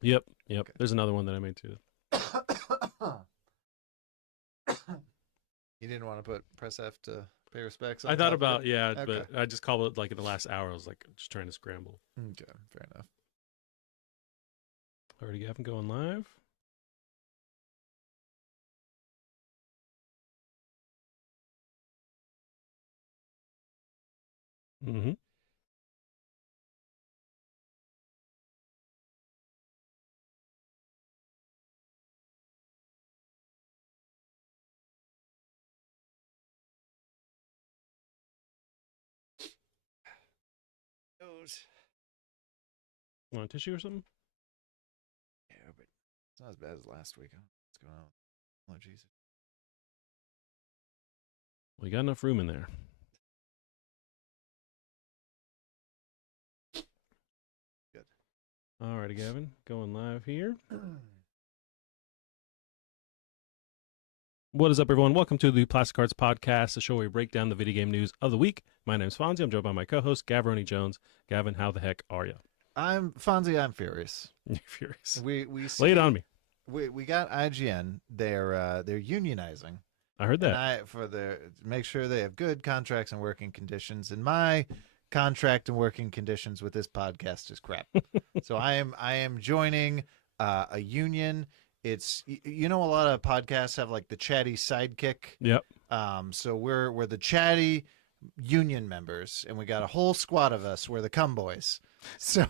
Yep. Okay. There's another one that I made too. You didn't want to press F to pay respects I on thought top of about, it? yeah, Okay. but I just called it like in the last hour. I was like just trying to scramble. Okay, fair enough. Already Gavin going live. Mm-hmm. Nose. Want a tissue or something? Yeah, but it's not as bad as last week. What's going on? Oh, Jesus. We got enough room in there. Good. Alrighty, Gavin, going live here. What is up, everyone? Welcome to the Plastic Arts Podcast, the show where we break down the video game news of the week. My name's Fonzie. I'm joined by my co-host, Gavroni Jones. Gavin, how the heck are you? I'm Fonzie. I'm furious. You're furious. We see, Lay it on me. We got IGN. They're unionizing. I heard that. And make sure they have good contracts and working conditions. And my contract and working conditions with this podcast is crap. So I am joining a union. It's a lot of podcasts have like the chatty sidekick. Yep. So we're the chatty union members, and we got a whole squad of us. We're the cum boys. So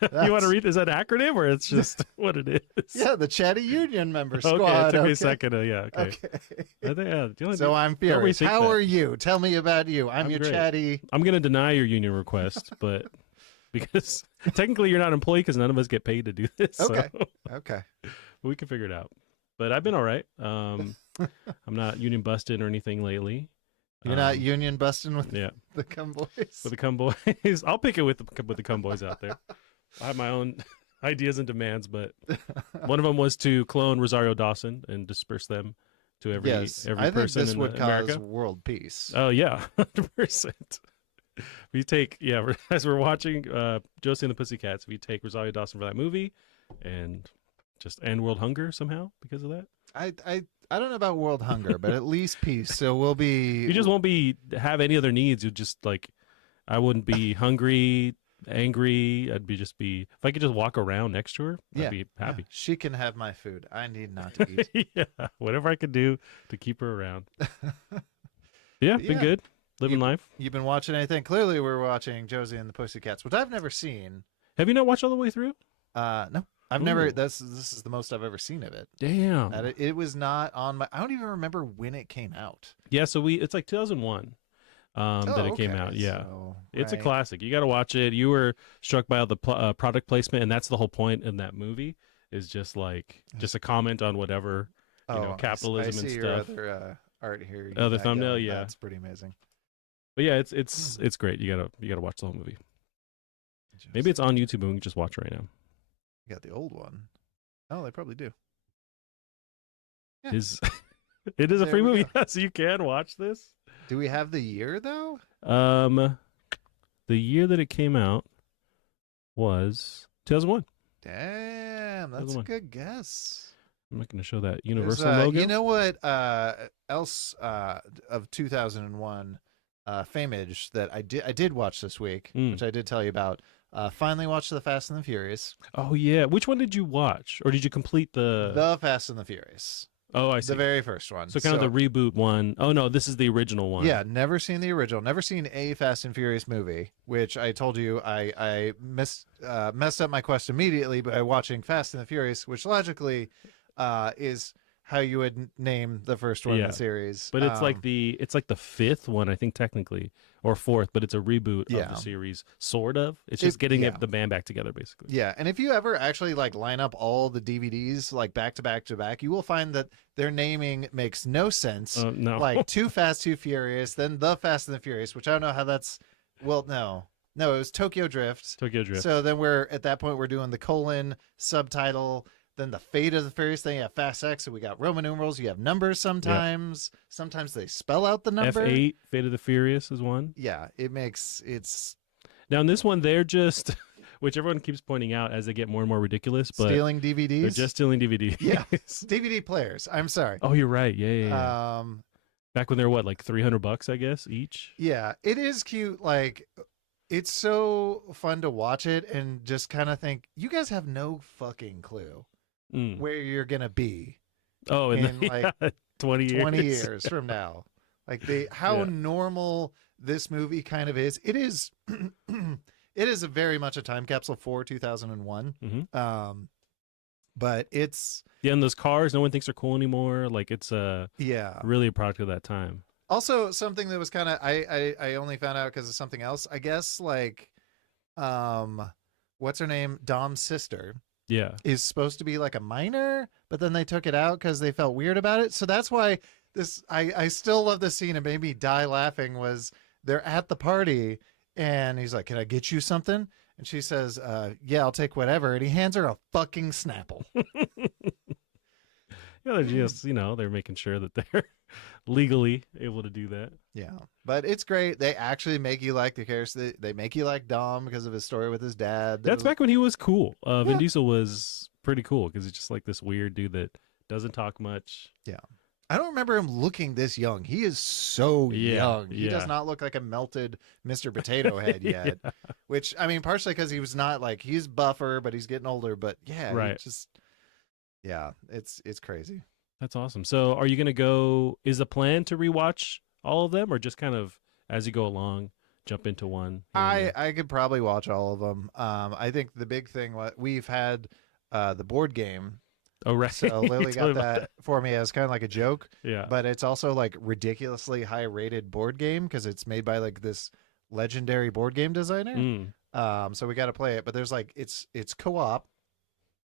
You want to read? Is that an acronym or it's just what it is? yeah, the chatty union member squad. Okay, it took me okay. a second. Yeah, okay. I think, So I'm furious. How that. are you? Tell me about you. I'm your great. chatty. I'm going to deny your union request, but because technically you're not an employee because none of us get paid to do this. Okay. So Okay. we can figure it out. But I've been all right. I'm not union busted or anything lately. You're not union busting with Yeah. the cum boys? With the cum boys. I'll pick it with the cum boys out there. I have my own ideas and demands, but one of them was to clone Rosario Dawson and disperse them to every I person think this in would America. cause world peace. Oh yeah, 100%. We take as we're watching Josie and the Pussycats, we take Rosario Dawson for that movie, and just end world hunger somehow because of that. I don't know about world hunger, but at least peace. So we'll be. You just won't have any other needs. You just I wouldn't be hungry, angry. If I could just walk around next to her, I'd be happy. Yeah. She can have my food. I need not to eat. Yeah, whatever I could do to keep her around. Yeah, been good. Living life. You've been watching anything? Clearly, we're watching Josie and the Pussycats, which I've never seen. Have you not watched all the way through? No, I've never. This is the most I've ever seen of it. Damn. It was not on my. I don't even remember when it came out. Yeah, so it's like 2001 that it came out. Yeah, so, it's a right. classic. You got to watch it. You were struck by all the product placement, and that's the whole point in that movie. Is just a comment on whatever capitalism I see and your stuff. other art here. Other thumbnail, yeah, that's pretty amazing. But yeah, it's great. You gotta watch the whole movie. Maybe it's on YouTube and we can just watch it right now. You got the old one. Oh, they probably do. Yeah. It is a There free we movie, go. so you can watch this. Do we have the year though? The year that it came out was 2001. Damn, that's a good guess. I'm not going to show that Universal logo. You know what else of 2001 Famage that I did watch this week, which I did tell you about. Finally watched The Fast and the Furious. Oh yeah, which one did you watch, or did you complete The Fast and the Furious? Oh, I see. The very first one. So kind of the reboot one. Oh no, this is the original one. Yeah, never seen the original. Never seen a Fast and Furious movie, which I told you I messed up my quest immediately by watching Fast and the Furious, which logically is how you would name the first one in the series. But it's like the fifth one, I think, technically, or fourth, but it's a reboot of the series, sort of. It's just getting the band back together, basically. Yeah, and if you ever actually line up all the DVDs back to back to back, you will find that their naming makes no sense. No. Like Too Fast, Too Furious, then The Fast and the Furious, which I don't know how that's. Well, no, it was Tokyo Drift. Tokyo Drift. So then at that point we're doing the colon subtitle. Then the Fate of the Furious thing, you have Fast X, so we got Roman numerals, you have numbers sometimes. Yep. Sometimes they spell out the number. F8, Fate of the Furious is one. Yeah, it's... Now in this one, they're just... which everyone keeps pointing out as they get more and more ridiculous. But Stealing DVDs. they're just stealing DVDs. Yeah. DVD players. I'm sorry. Oh, you're right. Yeah. Back when they were what, like $300, I guess, each. Yeah, it is cute. Like, it's so fun to watch it and just kind of think, you guys have no fucking clue where you're gonna be. Oh, in like 20 years. 20 years from now. Like how normal this movie kind of is. It is it is very much a time capsule for 2001. But it's and those cars no one thinks are cool anymore. Like it's really a product of that time. Also something that was kind of I only found out because of something else. I guess like what's her name? Dom's sister. Yeah. Is supposed to be like a minor, but then they took it out because they felt weird about it. So that's why I still love this scene. It made me die laughing. Was they're at the party and he's like, "Can I get you something?" And she says, "Yeah, I'll take whatever." And he hands her a fucking Snapple. They're just they're making sure that they're legally able to do that. Yeah, but it's great. They actually make you like the characters. They make you like Dom because of his story with his dad. That's back when he was cool. Vin Diesel was pretty cool because he's just like this weird dude that doesn't talk much. Yeah. I don't remember him looking this young. He is so young. He does not look like a melted Mr. Potato Head yet. Which, I mean, partially because he was not like, he's buffer, but he's getting older. But yeah, it's crazy. That's awesome. So are you going to go, is the plan to rewatch all of them or just kind of as you go along, jump into one? I could probably watch all of them. I think the big thing, we've had the board game. Oh, right. So Lily got that for me as kind of like a joke. Yeah. But it's also like ridiculously high rated board game because it's made by like this legendary board game designer. So we got to play it. But there's like, it's co-op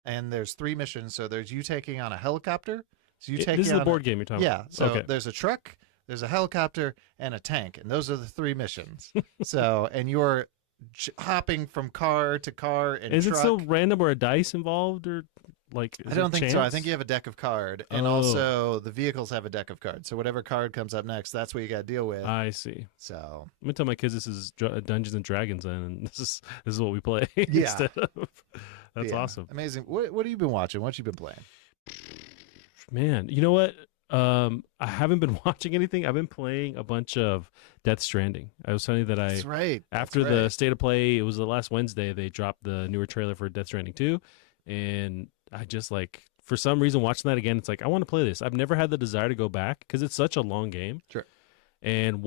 and there's 3 missions. So there's you taking on a helicopter. So you take this is the board game you're talking about. Yeah. So there's a truck, there's a helicopter, and a tank. And those are the 3 missions. So, and you're hopping from car to car and is truck. it still random or a dice involved or like I don't think so. I think you have a deck of card, and also the vehicles have a deck of cards. So whatever card comes up next, that's what you got to deal with. I see. So I'm gonna tell my kids this is Dungeons and Dragons, and this is what we play. Yeah, instead of, that's awesome. Amazing. What have you been watching? What you been playing? Man, you know what? I haven't been watching anything. I've been playing a bunch of Death Stranding. I was telling you that That's right. After the State of Play, it was the last Wednesday, they dropped the newer trailer for Death Stranding 2. And I just for some reason, watching that again, it's like, I want to play this. I've never had the desire to go back because it's such a long game. Sure. And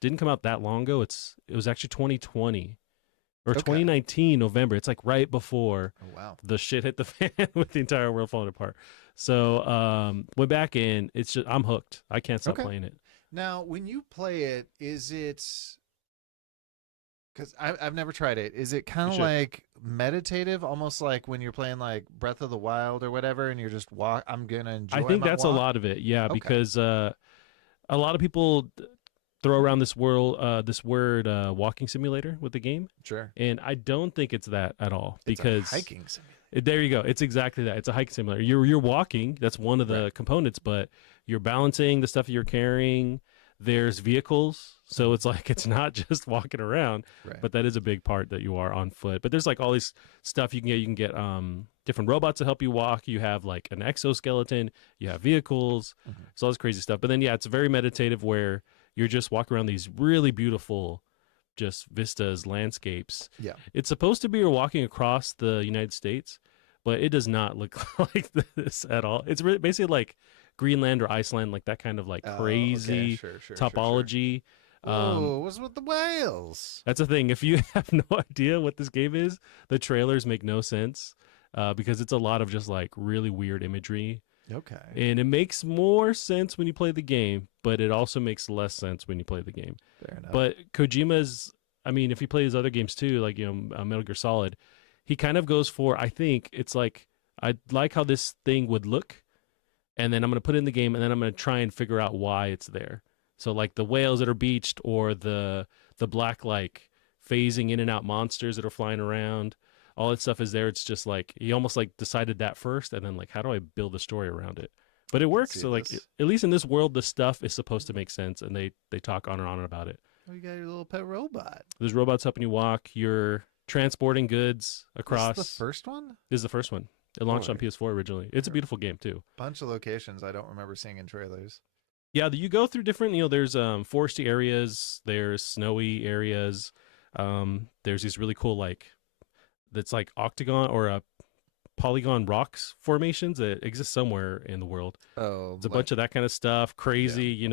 didn't come out that long ago. It was actually 2020 or 2019 November. It's like right before the shit hit the fan with the entire world falling apart. So went back in. It's just I'm hooked. I can't stop playing it. Now, when you play it, is it? Because I've never tried it. Is it kind of like meditative, almost like when you're playing like Breath of the Wild or whatever, and you're just I'm gonna enjoy. I think that's a lot of it. Yeah, because a lot of people throw around this word walking simulator with the game. Sure. And I don't think it's that at all because it's a hiking simulator. There you go. It's exactly that. It's a hiking simulator. You're walking. That's one of the components, but you're balancing the stuff you're carrying. There's vehicles, so it's like it's not just walking around, but that is a big part that you are on foot. But there's like all these stuff you can get. You can get different robots to help you walk. You have like an exoskeleton. You have vehicles. So all this crazy stuff. But then it's very meditative where you're just walking around these really beautiful just vistas, landscapes. Yeah. It's supposed to be you're walking across the United States, but it does not look like this at all. It's basically like Greenland or Iceland, like that kind of like crazy topology. Oh, what's with the whales? That's the thing. If you have no idea what this game is, the trailers make no sense because it's a lot of just like really weird imagery. Okay. And it makes more sense when you play the game, but it also makes less sense when you play the game. Fair enough. But Kojima's, I mean, if you play his other games too, like, Metal Gear Solid, he kind of goes for, I think it's like, I like how this thing would look, and then I'm going to put it in the game, and then I'm going to try and figure out why it's there. So like the whales that are beached or the black, like phasing in and out monsters that are flying around, all that stuff is there. It's just like he almost like decided that first, and then like, how do I build a story around it? But it works. So like at least in this world, the stuff is supposed to make sense, and they talk on and on about it. Oh, you got your little pet robot. There's robots helping you walk. You're transporting goods across. This is the first one? This is the first one. It launched on Boy. PS4 originally. It's a beautiful game too. Bunch of locations I don't remember seeing in trailers. Yeah, you go through different, there's foresty areas, there's snowy areas. There's these really cool that's like octagon or polygon rocks formations that exist somewhere in the world. Oh, It's a bunch of that kind of stuff. Crazy,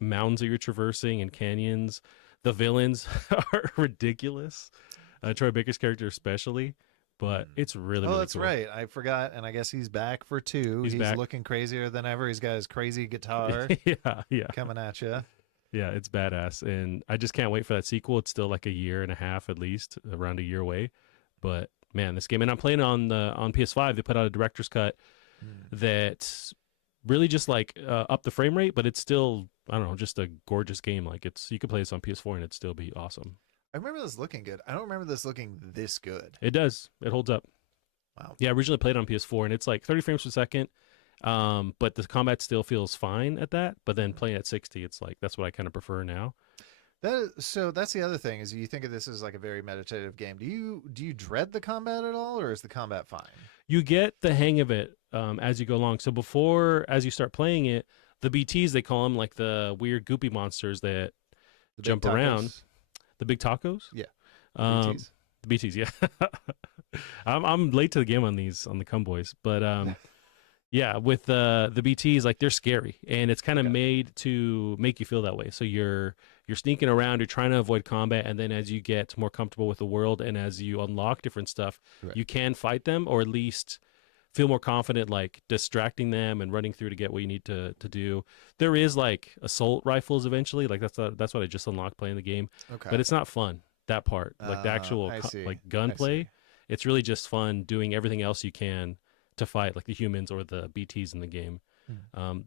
mountains that you're traversing and canyons. The villains are ridiculous. Troy Baker's character especially, but it's really, really that's cool. right. I forgot, and I guess he's back for 2. He's back. looking crazier than ever. He's got his crazy guitar yeah. coming at you. Yeah, it's badass, and I just can't wait for that sequel. It's still like a year and a half at least, around a year away. But man, this game, and I'm playing on PS5. They put out a director's cut that really just up the frame rate, but it's still, I don't know, just a gorgeous game. Like you could play this on PS4 and it'd still be awesome. I remember this looking good. I don't remember this looking this good. It does. It holds up. Wow. Yeah, I originally played it on PS4 and it's like 30 frames per second. But the combat still feels fine at that. But then playing at 60, it's like that's what I kind of prefer now. So that's the other thing, is you think of this as like a very meditative game. Do you dread the combat at all, or is the combat fine? You get the hang of it as you go along. So as you start playing it, the BTs, they call them, like the weird goopy monsters that The big jump tacos? around. The big tacos? Yeah. BTs. The BTs, yeah. I'm late to the game on the Cumboys, but yeah, with the BTs, like they're scary, and it's kind of made to make you feel that way. So you're sneaking around, you're trying to avoid combat, and then as you get more comfortable with the world and as you unlock different stuff, you can fight them, or at least feel more confident, like distracting them and running through to get what you need to do. There is like assault rifles eventually, like that's what I just unlocked playing the game. Okay. But it's not fun, that part, like the actual gunplay. It's really just fun doing everything else you can to fight, like the humans or the BTs in the game.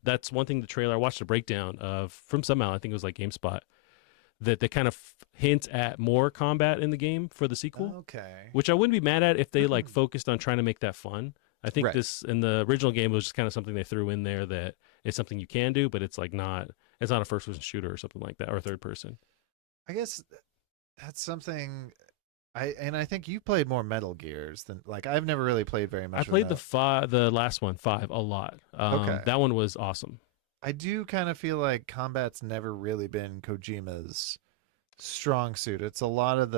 That's one thing. The trailer, I watched a breakdown from somehow, I think it was like GameSpot, that they kind of hint at more combat in the game for the sequel. Okay. Which I wouldn't be mad at if they like focused on trying to make that fun. I think this in the original game was just kind of something they threw in there that it's something you can do, but it's like it's not a first person shooter or something like that, or third person. I guess that's something. I think you played more Metal Gears than, like, I've never really played very much. I played the last one, 5, a lot. Okay. That one was awesome. I do kind of feel like combat's never really been Kojima's strong suit. It's a lot of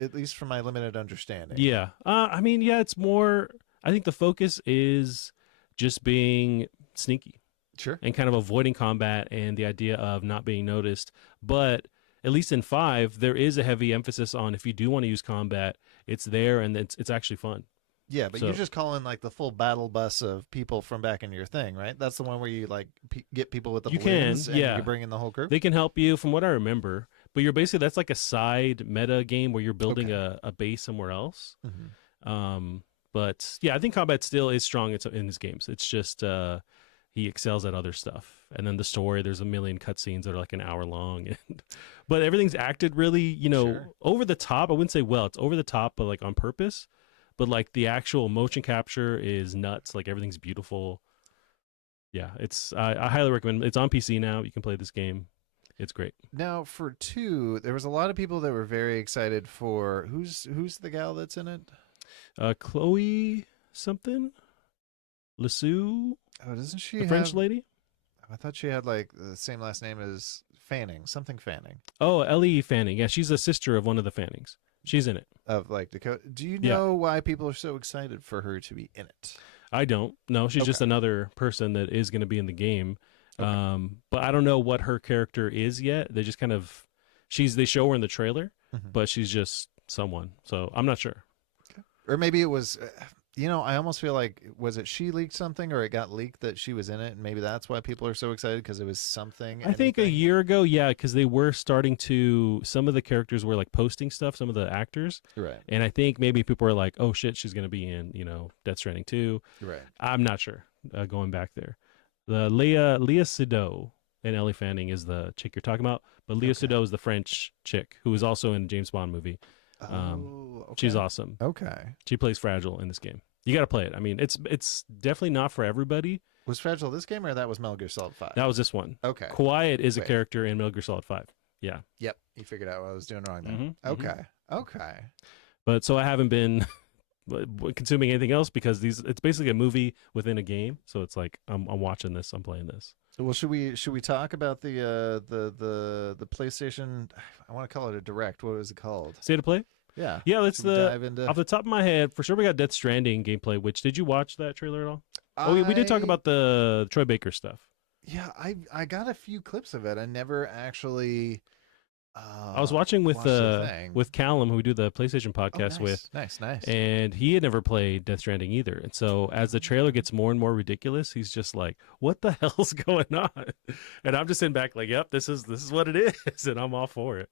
at least from my limited understanding. Yeah. I mean, yeah, it's more, I think the focus is just being sneaky. Sure. And kind of avoiding combat and the idea of not being noticed. But at least in 5, there is a heavy emphasis on, if you do want to use combat, it's there and it's actually fun. Yeah, but you're just calling like the full battle bus of people from back into your thing, right? That's the one where you like get people with the balloons and you bring in the whole group? They can help you from what I remember. But you're basically, that's like a side meta game where you're building a base somewhere else. But yeah, I think combat still is strong in his games. It's just he excels at other stuff. And then the story, there's a million cutscenes that are like an hour long. But everything's acted really, over the top. I wouldn't say it's over the top, but like on purpose. But like the actual motion capture is nuts. Like everything's beautiful. Yeah, I highly recommend. It's on PC now. You can play this game. It's great. Now for 2, there was a lot of people that were very excited for who's the gal that's in it? Chloe something, Lassou. Oh, doesn't she? The French lady. I thought she had like the same last name as Fanning, something Fanning. Oh, Ellie Fanning. Yeah, she's a sister of one of the Fannings. She's in it. Of like Dakota. Do you know why people are so excited for her to be in it? I don't. No, she's just another person that is going to be in the game. But I don't know what her character is yet. They just kind of, they show her in the trailer, but she's just someone. So I'm not sure. Okay. Or maybe it was, I almost feel like, was it she leaked something, or it got leaked that she was in it, and maybe that's why people are so excited, because it was something. I think a year ago, because they were starting to, some of the characters were like posting stuff, some of the actors. Right. And I think maybe people were like, oh shit, she's going to be in, Death Stranding 2. Right. I'm not sure, going back there. The Leah Seydoux and Ellie Fanning is the chick you're talking about, but Leah Seydoux is the French chick who is also in a James Bond movie. She's awesome. Okay. She plays Fragile in this game. You got to play it. I mean, it's definitely not for everybody. Was Fragile this game, or that was Metal Gear Solid 5? That was this one. Okay. Quiet is a character in Metal Gear Solid 5. Yeah. Yep. You figured out what I was doing wrong there. Mhm, mhm. Okay. Okay. But so I haven't been consuming anything else because it's basically a movie within a game. So it's like I'm watching this, I'm playing this. Well, should we talk about the PlayStation? I want to call it a direct. What was it called? State of play? Yeah. Yeah, let's Should we dive into? off the top of my head, for sure we got Death Stranding gameplay, which did you watch that trailer at all? Oh, we did talk about the Troy Baker stuff. Yeah, I got a few clips of it. I never actually. I was watching with Callum, who we do the PlayStation podcast with. Nice. And he had never played Death Stranding either. And so as the trailer gets more and more ridiculous, he's just like, "What the hell's going on?" And I'm just sitting back like, "Yep, this is what it is," and I'm all for it.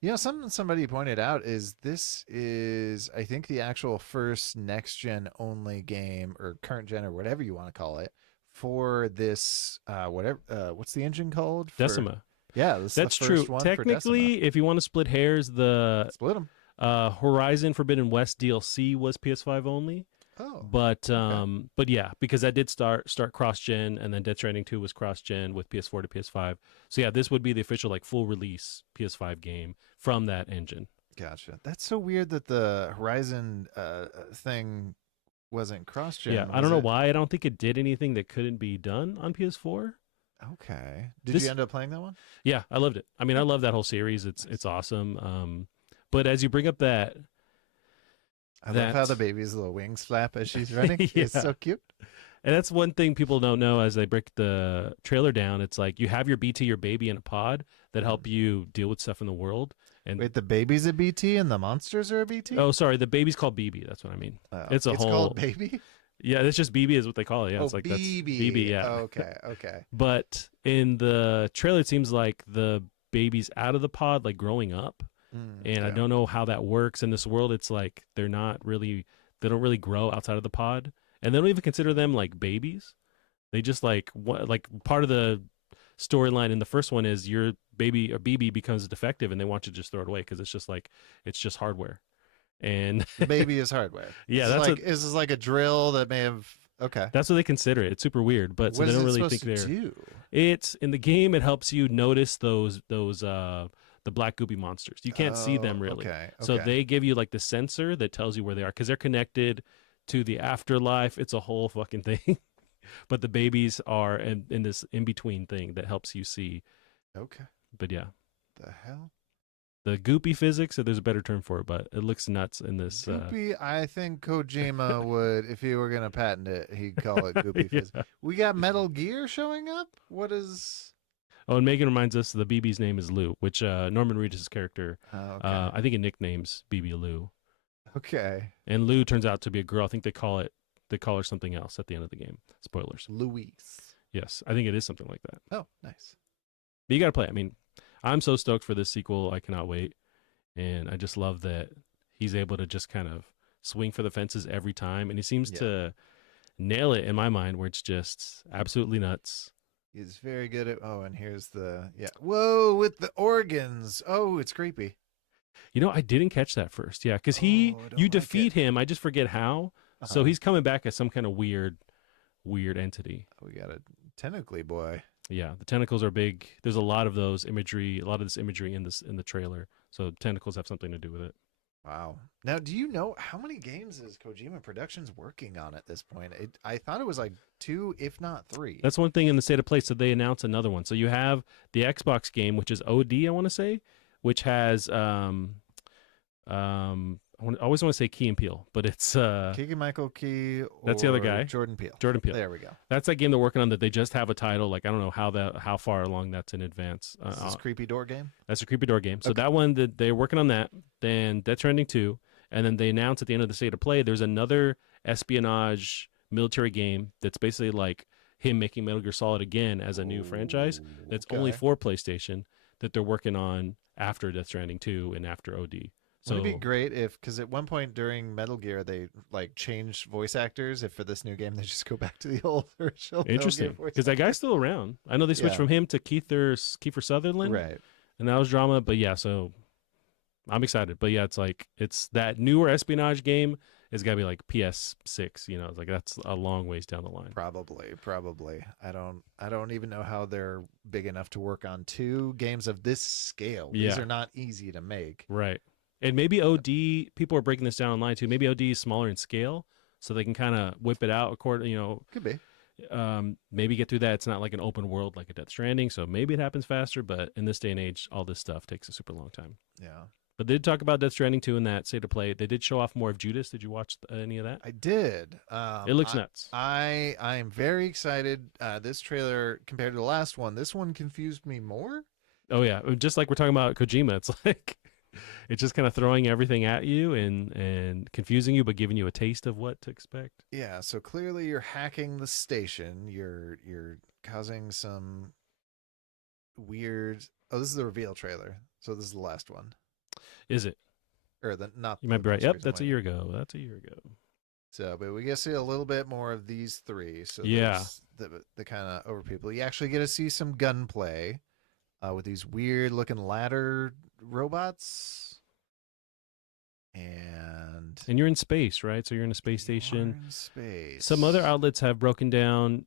You know, something somebody pointed out is this is, I think, the actual first next gen only game or current gen or whatever you want to call it for this what's the engine called? Decima. Yeah, this that's is the first true. one Technically, if you want to split hairs, the split them. Horizon Forbidden West DLC was PS5 only. Oh, but yeah, because that did start cross gen, and then Death Stranding 2 was cross gen with PS4 to PS5. So yeah, this would be the official like full release PS5 game from that engine. Gotcha. That's so weird that the Horizon thing wasn't cross gen. Yeah, I don't know why. I don't think it did anything that couldn't be done on PS4. Okay. Did you end up playing that one? Yeah, I loved it. I mean, I love that whole series. It's awesome. But as you bring up that, I love how the baby's little wings flap as she's running. Yeah. It's so cute. And that's one thing people don't know as they break the trailer down. It's like you have your BT, your baby in a pod that help you deal with stuff in the world. And wait, the baby's a BT and the monsters are a BT? Oh, sorry, the baby's called BB. That's what I mean. It's called baby? Yeah, it's just BB is what they call it. Yeah, it's like BB. That's BB. Yeah. Okay. But in the trailer, it seems like the baby's out of the pod, like growing up, and I don't know how that works in this world. It's like they don't really grow outside of the pod, and they don't even consider them like babies. They just like part of the storyline in the first one is your baby or BB becomes defective, and they want you to just throw it away because it's just hardware. And the baby is hardware. Yeah, this is like a drill that may have. Okay, that's what they consider it. It's super weird, but so they don't really think they're. It's in the game. It helps you notice those the black goopy monsters. You can't see them really. Okay. So they give you like the sensor that tells you where they are because they're connected to the afterlife. It's a whole fucking thing. But the babies are in this in between thing that helps you see. Okay. But yeah. The hell. The goopy physics, so there's a better term for it, but it looks nuts in this. Goopy, I think Kojima would, if he were going to patent it, he'd call it goopy Yeah. physics. We got Metal Gear showing up? What is... Oh, and Megan reminds us the BB's name is Lou, which Norman Reedus' character, I think it nicknames BB Lou. Okay. And Lou turns out to be a girl. I think they call her something else at the end of the game. Spoilers. Louise. Yes, I think it is something like that. Oh, nice. But you got to play it. I mean, I'm so stoked for this sequel. I cannot wait. And I just love that he's able to just kind of swing for the fences every time. And he seems to nail it in my mind where it's just absolutely nuts. He's very good at, and here's the, whoa, with the organs. Oh, it's creepy. You know, I didn't catch that first. Yeah, because you defeat him. I just forget how. So he's coming back as some kind of weird entity. We got a tentacly boy. Yeah, the tentacles are big. There's a lot of this imagery in the trailer. So tentacles have something to do with it. Wow. Now, do you know how many games is Kojima Productions working on at this point? I thought it was like 2, if not 3. That's one thing in the state of play. So they announced another one. So you have the Xbox game, which is OD, I want to say, which has I always want to say Key and Peele, but it's Keegan-Michael Key. That's the other guy. Jordan Peele. There we go. That's that game they're working on that they just have a title. Like I don't know how far along that's in advance. Is this Creepy Door game? That's a Creepy Door game. So that one that they're working on that. Then Death Stranding 2, and then they announced at the end of the state of play there's another espionage military game that's basically like him making Metal Gear Solid again as a new franchise. That's only for PlayStation that they're working on after Death Stranding 2 and after OD. So it'd be great because at one point during Metal Gear they like changed voice actors. If for this new game they just go back to the old original. Interesting, because that guy's still around. I know they switched from him to Kiefer Sutherland, right? And that was drama. But yeah, so I'm excited. But yeah, it's that newer espionage game it's got to be like PS6. You know, it's like that's a long ways down the line. Probably. I don't even know how they're big enough to work on two games of this scale. These Yeah, are not easy to make. right. And maybe OD, people are breaking this down online too. Maybe OD is smaller in scale, so they can kind of whip it out according, Could be. maybe get through that. It's not like an open world like a Death Stranding, so maybe it happens faster. But in this day and age, all this stuff takes a super long time. Yeah. But they did talk about Death Stranding 2 in that state of play. They did show off more of Judas. Did you watch any of that? I did. It looks nuts. I'm very excited. This trailer compared to the last one, this one confused me more. Oh yeah, just like we're talking about Kojima, it's like it's just kind of throwing everything at you and confusing you, but giving you a taste of what to expect. Yeah, so clearly you're hacking the station. You're causing some weird. Oh, this is the reveal trailer. So this is the last one, Is it? or the not. You the might be right. most Yep, recent that's a one. year ago. That's a year ago. So, but we get to see a little bit more of these three. So Yeah. there's the kind of over people. You actually get to see some gunplay with these weird looking ladder robots. And you're in space, right? So you're in a space you are station. in space. Some other outlets have broken down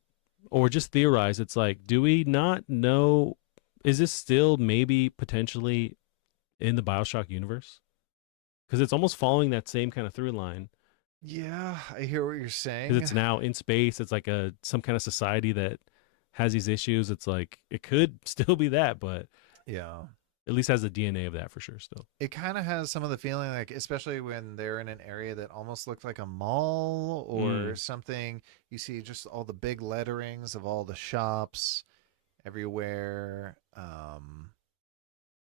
or just theorized. It's like, do we not know? Is this still maybe potentially in the Bioshock universe? Because it's almost following that same kind of through line. Yeah, I hear what you're saying. Because it's now in space. It's like some kind of society that has these issues. It's like it could still be that, but Yeah. at least has the DNA of that for sure still. It kind of has some of the feeling like, especially when they're in an area that almost looks like a mall or something. You see just all the big letterings of all the shops everywhere.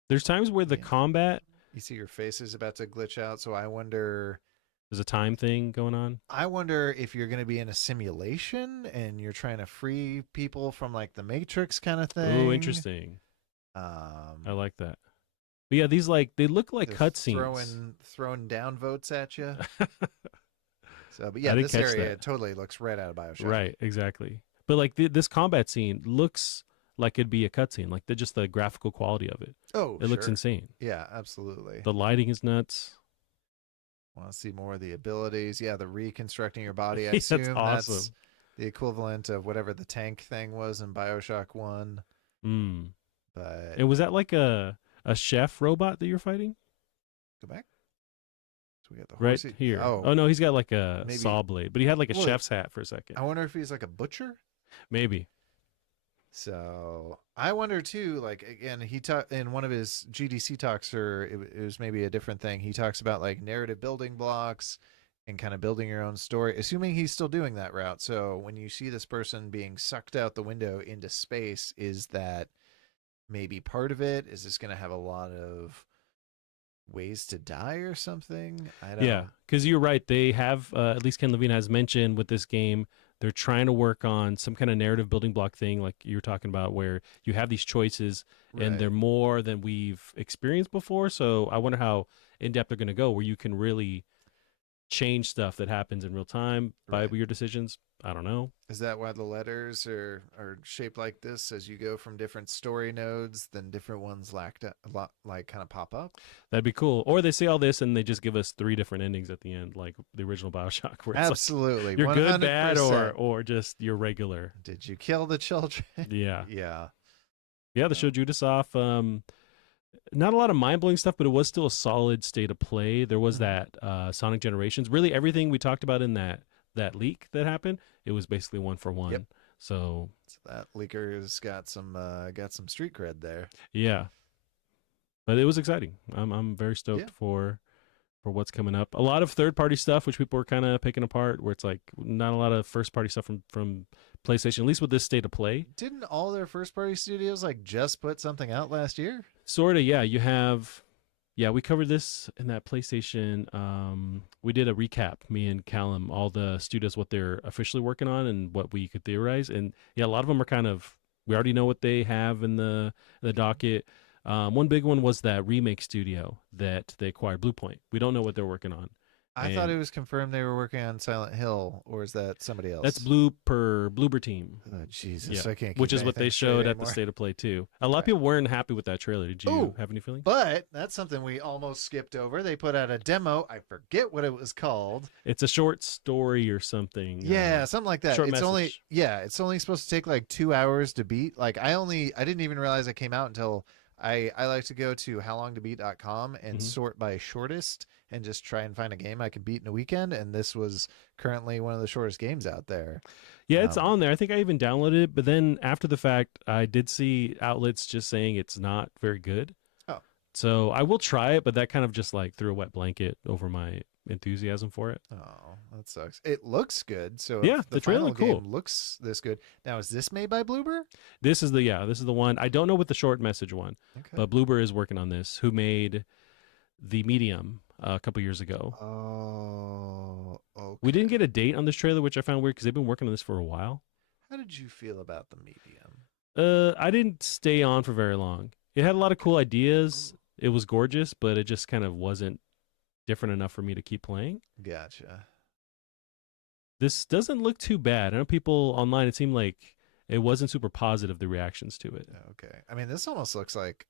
There's times where the Yeah. combat, You see your face is about to glitch out. So I wonder there's a time thing going on. if you're going to be in a simulation and you're trying to free people from like the Matrix kind of thing. Oh, interesting. I Um, like that. But yeah, these they look like they're cutscenes. throwing down votes at you. So, but yeah, I didn't this catch area that. totally looks right out of Bioshock. Right, exactly. But like this combat scene looks like it'd be a cutscene. Like just the graphical quality of it. Oh, It looks sure. insane. Yeah, absolutely. The lighting is nuts. Want to see more of the abilities? Yeah, the reconstructing your body. I That's assume that's awesome. the equivalent of whatever the tank thing was in Bioshock One. Mm. But And was that like a chef robot that you're fighting? go back. So we got the Right horsey. here. Oh, Oh no, he's got like a Maybe- saw blade, but he had like a Well, chef's hat for a second. I wonder if he's like a butcher. Maybe. So I wonder too. Like again, he talked in one of his GDC talks, or it was maybe a different thing. He talks about like narrative building blocks and kind of building your own story. Assuming he's still doing that route. So when you see this person being sucked out the window into space, is that maybe part of it? Is this going to have a lot of ways to die or something? I don't. Yeah, because you're right. They have, at least Ken Levine has mentioned with this game, they're trying to work on some kind of narrative building block thing, like you're talking about, where you have these choices and Right. they're more than we've experienced before. So I wonder how in depth they're going to go, where you can really change stuff that happens in real time by Right. your decisions. I don't know. Is that why the letters are shaped like this? As you go from different story nodes, then different ones like kind of pop up. That'd be cool. Or they say all this and they just give us 3 different endings at the end, like the original Bioshock, where it's like, Absolutely, you're good, bad, 100%. or just you're regular. Did you kill the children? Yeah. Yeah. Yeah, they showed Judas off. Not a lot of mind-blowing stuff, but it was still a solid state of play. There was Mhm. that Sonic Generations. Really, everything we talked about in that leak that happened, it was basically one for one. Yep. So So that leaker's got some street cred there. yeah, but it was exciting. I'm very stoked Yeah. for what's coming up. A lot of third-party stuff, which people were kind of picking apart. Where it's like not a lot of first-party stuff from PlayStation, at least with this state of play. Didn't all their first party studios like just put something out last year? Sort of, yeah. You have, yeah. We covered this in that PlayStation. We did a recap, me and Callum, all the studios, what they're officially working on, and what we could theorize. And yeah, a lot of them are kind of. We already know what they have in the docket. One big one was that remake studio that they acquired, Blue Point. We don't know what they're working on, I thought And it was confirmed they were working on Silent Hill, or is that somebody that's else? Bloober Team. Oh, Jesus, Yeah, I can't which keep is what they anything straight showed at the anymore. State of Play too. A lot of Right. people weren't happy with that trailer. Did you Oh, have any feelings? but that's something we almost skipped over. They put out a demo. I forget what it was called. It's a short story or something. Yeah, something like that. Short message. It's only supposed to take like 2 hours to beat. Like I didn't even realize it came out until I like to go to howlongtobeat.com and Hmm. sort by shortest and just try and find a game I can beat in a weekend. And this was currently one of the shortest games out there. Yeah, it's Um, on there. I think I even downloaded it, but then after the fact, I did see outlets just saying it's not very good. oh, So I will try it, but that kind of just like threw a wet blanket over my enthusiasm for it. oh, that sucks. It looks good. So Yeah, if the the trailer final looked cool. game looks this good, now is this made by Bloober? This is the one. I don't know what the short message one, Okay. but Bloober is working on this. Who made the Medium a couple years ago? Oh, okay. We didn't get a date on this trailer, which I found weird because they've been working on this for a while. How did you feel about the medium? I didn't stay on for very long. It had a lot of cool ideas. It was gorgeous, but it just kind of wasn't different enough for me to keep playing. Gotcha. This doesn't look too bad. I know people online, it seemed like it wasn't super positive, the reactions to it. Okay. I mean, this almost looks like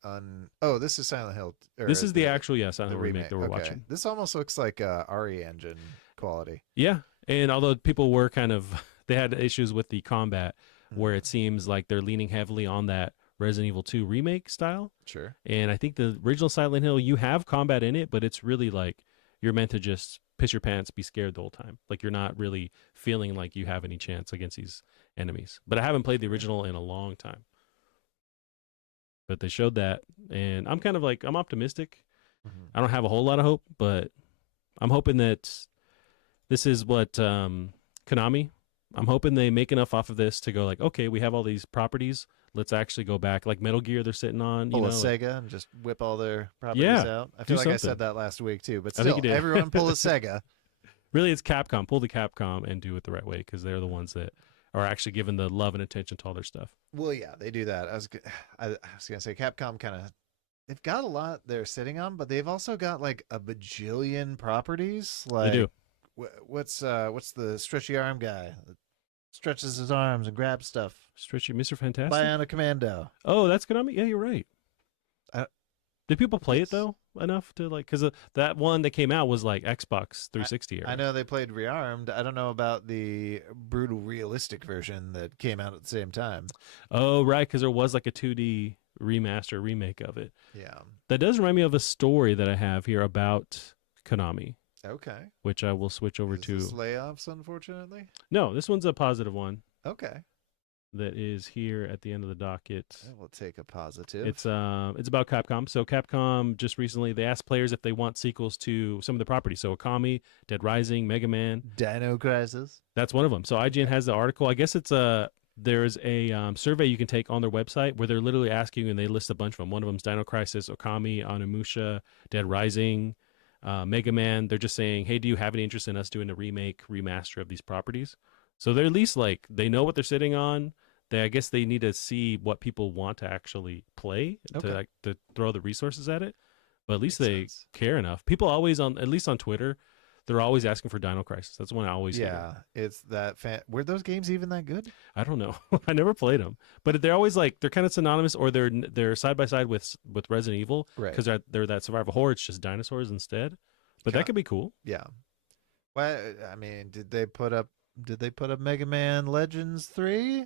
Oh, this is Silent Hill. Or This is the actual, yeah, Silent the Hill remake that we're Okay. watching. This almost looks like RE engine quality. Yeah. And although people were kind of, they had issues with the combat where it Mhm. seems like they're leaning heavily on that Resident Evil 2 remake style. Sure. And I think the original Silent Hill, you have combat in it, but it's really like you're meant to just piss your pants, be scared the whole time. Like you're not really feeling like you have any chance against these enemies. But I haven't played the original in a long time. But they showed that, and I'm kind of like, I'm optimistic. Mhm. I don't have a whole lot of hope, but I'm hoping that this is what Konami. I'm hoping they make enough off of this to go like, okay, we have all these properties. Let's actually go back, like Metal Gear. They're sitting on, Pull a like, Sega and just whip all their properties Yeah, out. I do feel like I something. said that last week too, but I think still, you did. everyone pull a Sega. really, it's Capcom. Pull the Capcom and do it the right way because they're the ones that are actually giving the love and attention to all their stuff. Well, yeah, they do that. I was gonna say Capcom kind of they've got a lot they're sitting on, but they've also got like a bajillion properties. Like They do. what's the stretchy arm guy that stretches his arms and grabs stuff? Stretchy Mr. Fantastic. Bionic Commando. Oh, that's Konami. Yeah, you're right. I- Did people play it Yes. though enough to like? Because that one that came out was like Xbox 360 era. I know they played Rearmed. I don't know about the brutal realistic version that came out at the same time. Oh, right, because there was like a 2D remaster remake of it. Yeah. That does remind me of a story that I have here about Konami, Okay. which I will switch over Is to. this layoffs, unfortunately? No, this one's a positive one Okay. that is here at the end of the docket. I will take a positive. It's about Capcom. So Capcom just recently they asked players if they want sequels to some of the properties. So Okami, Dead Rising, Mega Man. Dino Crisis. That's one of them. So IGN has the article. I guess it's there's a survey you can take on their website where they're literally asking you and they list a bunch of them. One of them's Dino Crisis, Okami, Onimusha, Dead Rising, Mega Man. They're just saying, hey, do you have any interest in us doing a remake, remaster of these properties? So they're at least like they know what they're sitting on. I guess they need to see what people want to actually play Okay. to throw the resources at it. But at least Makes they sense. care enough. People always at least on Twitter, they're always asking for Dino Crisis. That's one I always hear. Yeah, it's that. Were those games even that good? I don't know. I never played them, but they're always like they're kind of synonymous, or they're side by side with Resident Evil Right. because they're that survival horror. It's just dinosaurs instead. But Yeah. that could be cool. Yeah. Well, I mean, did they put up Mega Man Legends 3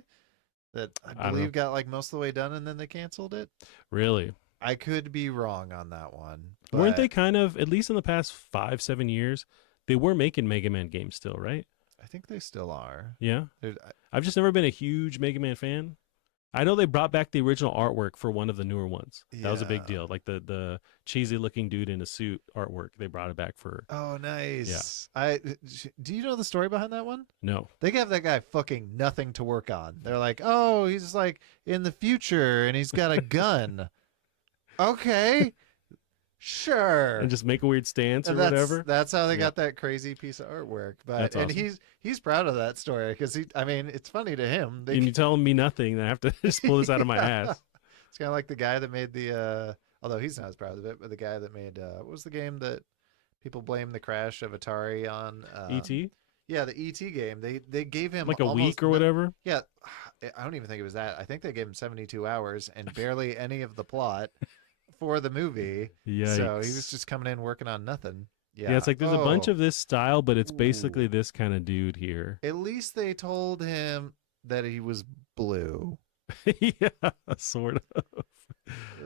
that I don't know. believe got like most of the way done and then they canceled it? Really, I could be wrong on that one. weren't but they kind of at least in the past 5-7 years? They were making Mega Man games still, right? I think they still are. Yeah. There's- I've just never been a huge Mega Man fan. I know they brought back the original artwork for one of the newer ones. That was a big Yeah. deal. Like the cheesy looking dude in a suit artwork. They brought it back for Oh, nice. Do you know the story behind that one? no. They gave that guy fucking nothing to work on. They're like, oh, he's like in the future and he's got a gun. Okay, sure. And just make a weird stance or And whatever. That's how they Yeah. got that crazy piece of artwork. But That's and awesome. he's proud of that story because I mean, it's funny to him. And you're telling me nothing. I have to just pull this out of my Yeah. ass. It's kind of like the guy that made the although he's not as proud of it, but the guy that made what was the game that People blame the crash of Atari on ET, yeah, the ET game. They gave him like a almost week or whatever. yeah, I don't even think it was that. I think they gave him 72 hours and barely any of the plot for the movie. So he was Yikes. just coming in working on nothing. Yeah, Yeah. it's like there's a bunch Oh, of this style, but it's basically ooh. this kind of dude here. At least they told him that he was blue. Yeah, sort of.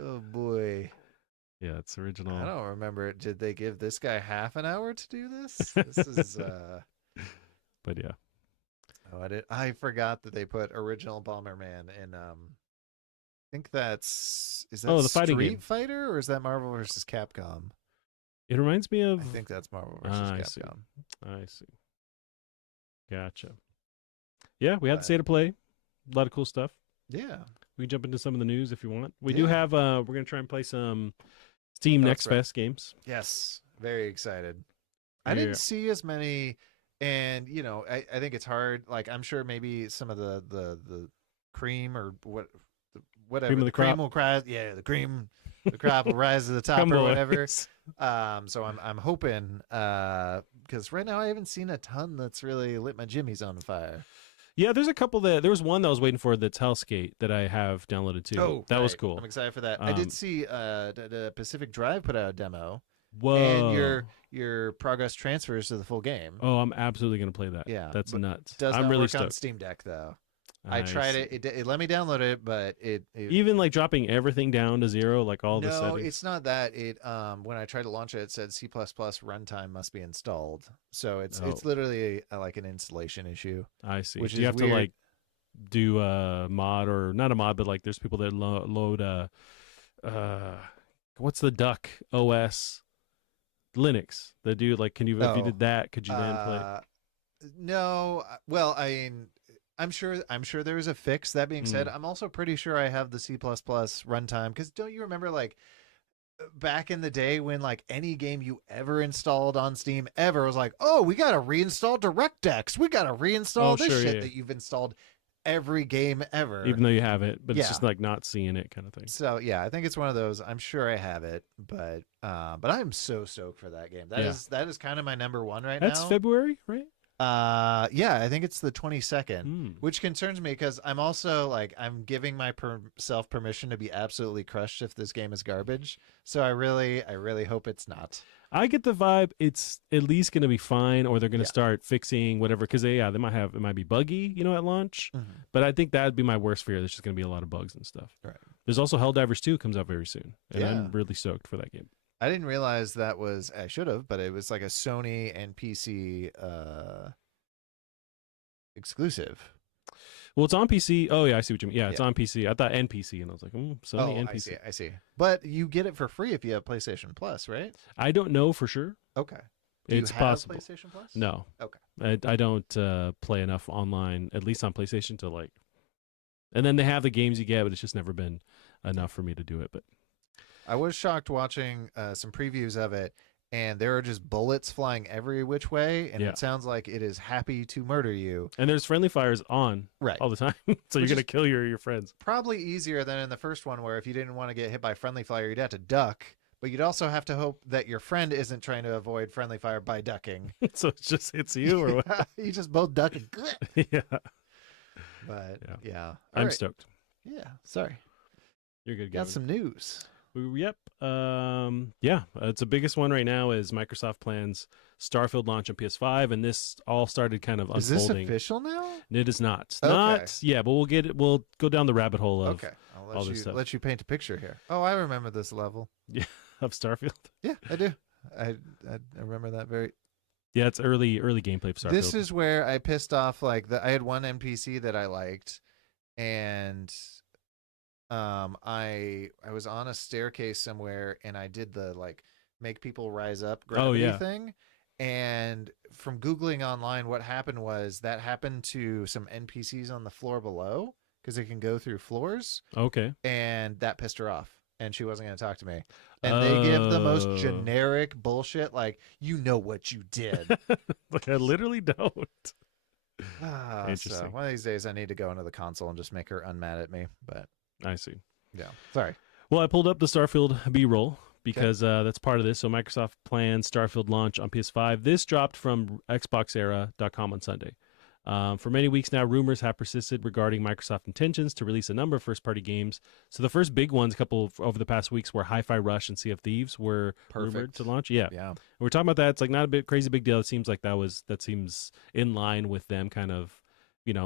Oh boy. Yeah, it's I original. don't remember. Did they give this guy half an hour to do this? This is But yeah. oh, I forgot that they put original Bomberman in I think is that Oh, the fighting Street game. Fighter or is that Marvel versus Capcom? It reminds me of. I think that's Marvel versus I see. Capcom. I see. Gotcha. Yeah, we had the But state of play. A lot of cool stuff. yeah. We can jump into some of the news if you want. We Yeah. do have. We're gonna try and play some Steam Oh, Next that's right. Fest games. Yes. Very excited. I Yeah. didn't see as many, and I think it's hard. Like I'm sure maybe some of the cream or whatever Cream of the crop. will rise. Yeah, the crop will rise to the top Come or boys. whatever. So I'm hoping because right now I haven't seen a ton that's really lit my jimmies on fire. Yeah, there's a couple that there was one that I was waiting for that's Hellskate that I have downloaded too. Oh, that was right. cool. I'm excited for that. I did see the Pacific Drive put out a demo, Whoa. and your progress transfers to the full game. Oh, I'm absolutely gonna play that. Yeah, That's but nuts. Does I'm not really work on stoked. Steam Deck though. I tried see. it let me download it, but it Even like dropping everything down to zero, like all the no, settings. it's not that. It when I tried to launch it, it said C++ runtime must be installed. So it's literally like an installation issue. I see. Which Do you is have weird. to like do a mod or not a mod, but like there's people that load what's the Duck OS Linux that do like can you if you Oh, did that could you then play? No, well, I mean, I'm sure there's a fix. That being said, I'm also pretty sure I have the C++ runtime because don't you remember like back in the day when like any game you ever installed on Steam ever was like, oh, we got to reinstall DirectX. We got to reinstall this sure, shit yeah. that you've installed every game ever. Even though you have it, but it's Yeah. just like not seeing it kind of thing. So yeah, I think it's one of those. I'm sure I have it, but I'm so stoked for that game. That is kind of my number one right That's now. February, right? Yeah, I think it's the 22nd, Mm. which concerns me because I'm also like I'm giving myself permission to be absolutely crushed if this game is garbage. So I really hope it's not. I get the vibe it's at least going to be fine, or they're going to Yeah. start fixing whatever because they might be buggy, at launch. Mhm. But I think that'd be my worst fear. There's just going to be a lot of bugs and stuff. Right. There's also Helldivers 2 comes out very soon, and Yeah. I'm really stoked for that game. I didn't realize that was I should have, but it was like a Sony and PC exclusive. Well, it's on PC. Oh yeah, I see what you mean. Yeah, it's Yeah. on PC. I thought NPC, and I was like, Sony NPC. I see. But you get it for free if you have PlayStation Plus, right? I don't know for sure. Okay. Do It's you have possible. PlayStation Plus? No. Okay. I don't play enough online, at least on PlayStation, to like. And then they have the games you get, but it's just never been enough for me to do it. But I was shocked watching some previews of it, and there are just bullets flying every which way, and Yeah. it sounds like it is happy to murder you. and there's friendly fires on Right. all the time, so you're Which gonna is- kill your friends. Probably easier than in the first one, where if you didn't want to get hit by friendly fire, you'd have to duck, but you'd also have to hope that your friend isn't trying to avoid friendly fire by ducking. So it just hits you, or what? You just both duck and Yeah, But Yeah. yeah. All I'm right. stoked. Yeah. Sorry. You're good. Got Gavin. some news. Yep. Yeah. It's the biggest one right now is Microsoft plans Starfield launch on PS5, and this all started kind of Is this unfolding. official now? It is not. Okay. Not. Yeah, but we'll get it. We'll go down the rabbit hole of Okay. I'll all this stuff. let you paint a picture here. Oh, I remember this level. of Starfield. Yeah, I do. I remember that very. Yeah, it's early gameplay for Starfield. This is where I pissed off I had one NPC that I liked, and I was on a staircase somewhere, and I did the like make people rise up gravity yeah. thing. And from Googling online, what happened was that happened to some NPCs on the floor below because it can go through floors, okay. and that pissed her off, and she wasn't going to talk to me. And they give the most Oh. generic bullshit, like, you know what you did. Like I literally don't. So Interesting. one of these days I need to go into the console and just make her unmad at me. But I see. yeah, sorry. Well, I pulled up the Starfield B-roll because that's part of this. So Microsoft plans Starfield launch on PS5. This dropped from XboxEra.com on Sunday. For many weeks now, rumors have persisted regarding Microsoft intentions to release a number of first-party games. So the first big ones, over the past weeks, were Hi-Fi Rush and Sea of Thieves were rumored to launch. Yeah, we're talking about that. It's like not a bit crazy big deal. It seems like that seems in line with them kind of,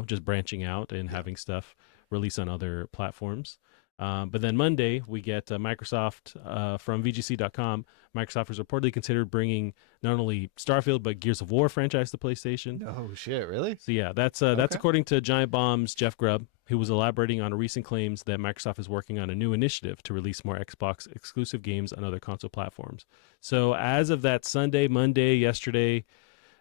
just branching out and having stuff release on other platforms. But then Monday, we get Microsoft from VGC.com. Microsoft has reportedly considered bringing not only Starfield, but Gears of War franchise to PlayStation. No shit, really? So yeah, that's according to Giant Bomb's Jeff Grubb, who was elaborating on recent claims that Microsoft is working on a new initiative to release more Xbox exclusive games on other console platforms. So as of that Sunday, Monday, yesterday,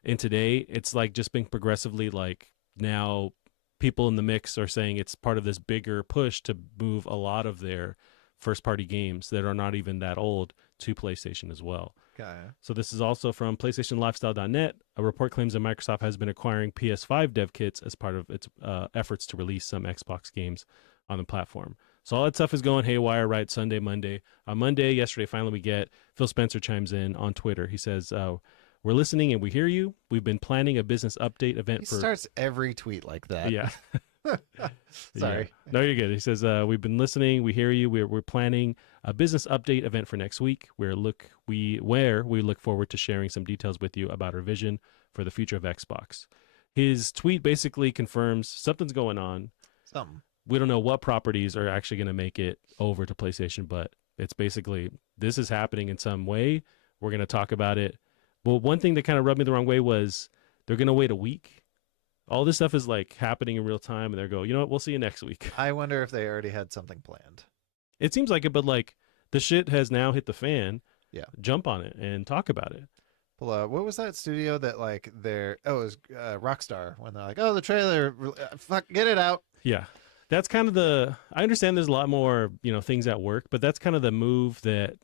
and today, it's like just been progressively like now people in the mix are saying it's part of this bigger push to move a lot of their first-party games that are not even that old to PlayStation as well. Okay. So this is also from PlayStationLifestyle.net. A report claims that Microsoft has been acquiring PS5 dev kits as part of its efforts to release some Xbox games on the platform. So all that stuff is going haywire, right? Sunday, Monday. On Monday, yesterday, finally we get Phil Spencer chimes in on Twitter. He says, we're listening and we hear you. We've been planning a business update event He starts every tweet like that. Yeah. Sorry. Yeah. No, you're good. He says, we've been listening. We hear you. We're planning a business update event for next week where we look forward to sharing some details with you about our vision for the future of Xbox. His tweet basically confirms something's going on. We don't know what properties are actually going to make it over to PlayStation, but it's basically this is happening in some way. We're going to talk about it. Well, one thing that kind of rubbed me the wrong way was they're going to wait a week. All this stuff is like happening in real time, and they're going, you know what, we'll see you next week. I wonder if they already had something planned. It seems like it, but like the shit has now hit the fan. Yeah. Jump on it and talk about it. Well, what was that studio that like it was Rockstar when they're like, oh, the trailer, fuck, get it out. Yeah. That's kind of I understand there's a lot more, things at work, but that's kind of the move that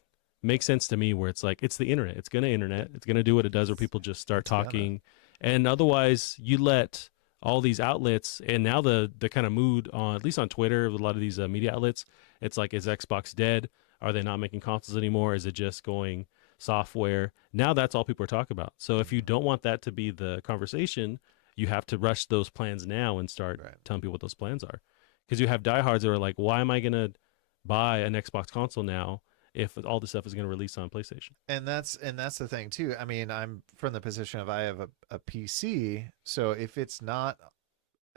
makes sense to me where it's like, it's the internet. It's going to internet. It's going to do what it does where people just start talking. And otherwise you let all these outlets and now the kind of mood on, at least on Twitter, with a lot of these media outlets, it's like, is Xbox dead? Are they not making consoles anymore? Is it just going software? Now that's all people are talking about. So if you don't want that to be the conversation, you have to rush those plans now and start telling people what those plans are. Because you have diehards that are like, why am I going to buy an Xbox console now if all this stuff is going to release on PlayStation? And that's the thing too. I mean, I'm from the position of I have a PC, so if it's not,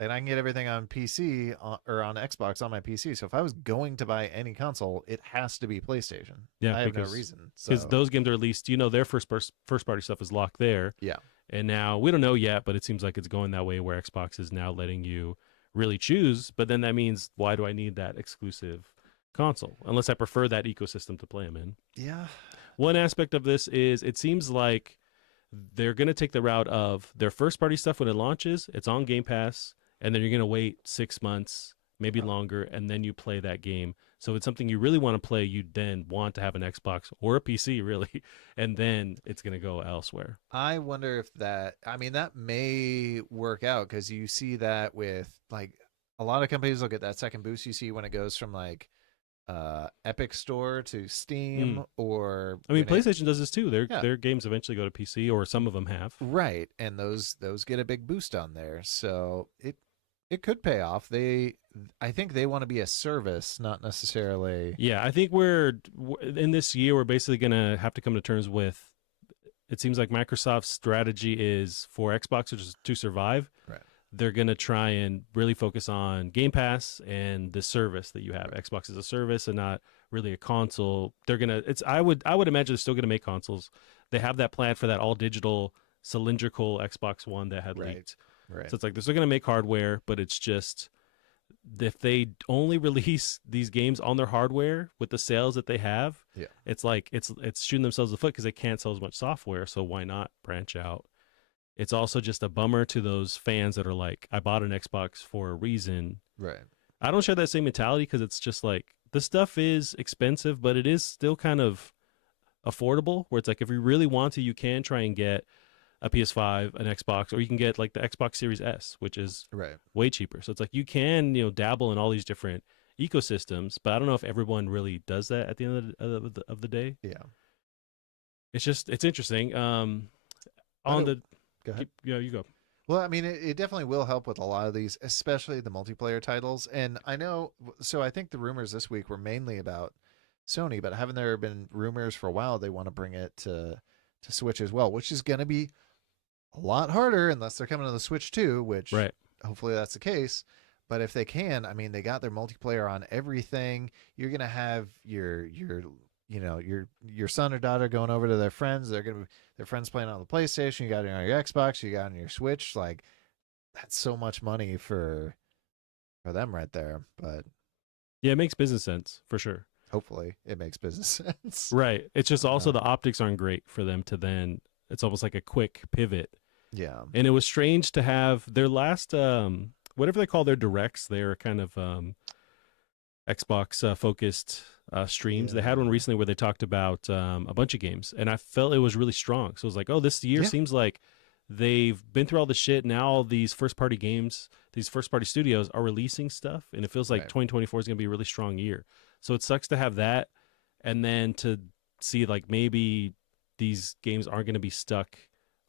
and I can get everything on PC or on Xbox on my PC. So if I was going to buy any console, it has to be PlayStation. Yeah, I have no reason. Because those games are at least, their first party stuff is locked there. Yeah. And now we don't know yet, but it seems like it's going that way where Xbox is now letting you really choose. But then that means, why do I need that exclusive console unless I prefer that ecosystem to play them in? Yeah. One aspect of this is it seems like they're going to take the route of their first party stuff when it launches, it's on Game Pass, and then you're going to wait 6 months, maybe longer, and then you play that game. So it's something you really want to play, you then want to have an Xbox or a PC, really, and then it's going to go elsewhere. I wonder if that may work out, because you see that with like a lot of companies will get that second boost you see when it goes from like Epic Store to Steam or PlayStation does this too. Their games eventually go to PC, or some of them have. Right, and those get a big boost on there. So it could pay off. I think they want to be a service, not necessarily. Yeah, I think we're in this year we're basically going to have to come to terms with, it seems like Microsoft's strategy is for Xbox to survive. Right. They're going to try and really focus on Game Pass and the service that you have. Right. Xbox is a service and not really a console. They're going to, I would imagine they're still going to make consoles. They have that plan for that all digital cylindrical Xbox One that had leaked. Right. So it's like they're still going to make hardware, but it's just, if they only release these games on their hardware with the sales that they have, it's like it's shooting themselves in the foot because they can't sell as much software. So why not branch out? It's also just a bummer to those fans that are like, I bought an Xbox for a reason. Right. I don't share that same mentality because it's just like the stuff is expensive, but it is still kind of affordable. Where it's like if you really want to, you can try and get a PS5, an Xbox, or you can get like the Xbox Series S, which is way cheaper. So it's like you can, dabble in all these different ecosystems, but I don't know if everyone really does that at the end of the day. Yeah. It's interesting. But On the go ahead. you go. Well, I mean, it definitely will help with a lot of these, especially the multiplayer titles. And I know, so I think the rumors this week were mainly about Sony, but haven't there been rumors for a while they want to bring it to Switch as well, which is going to be a lot harder unless they're coming to the Switch too, which Right. hopefully that's the case. But if they can, I mean, they got their multiplayer on everything. You're gonna have your son or daughter going over to their friends. They're gonna be their friends playing on the PlayStation. You got it on your Xbox. You got it on your Switch. Like that's so much money for them right there. But Yeah, it makes business sense for sure. hopefully, it makes business sense. Right. It's just also the optics aren't great for them to then. It's almost like a quick pivot. Yeah. And it was strange to have their last whatever they call their directs. They're kind of Xbox focused streams. They had one recently where they talked about a bunch of games, and I felt it was really strong. So it was like, oh, this year seems like they've been through all the shit. Now all these first party games, these first party studios are releasing stuff, and it feels like 2024 is going to be a really strong year. So it sucks to have that, and then to see like maybe these games aren't going to be stuck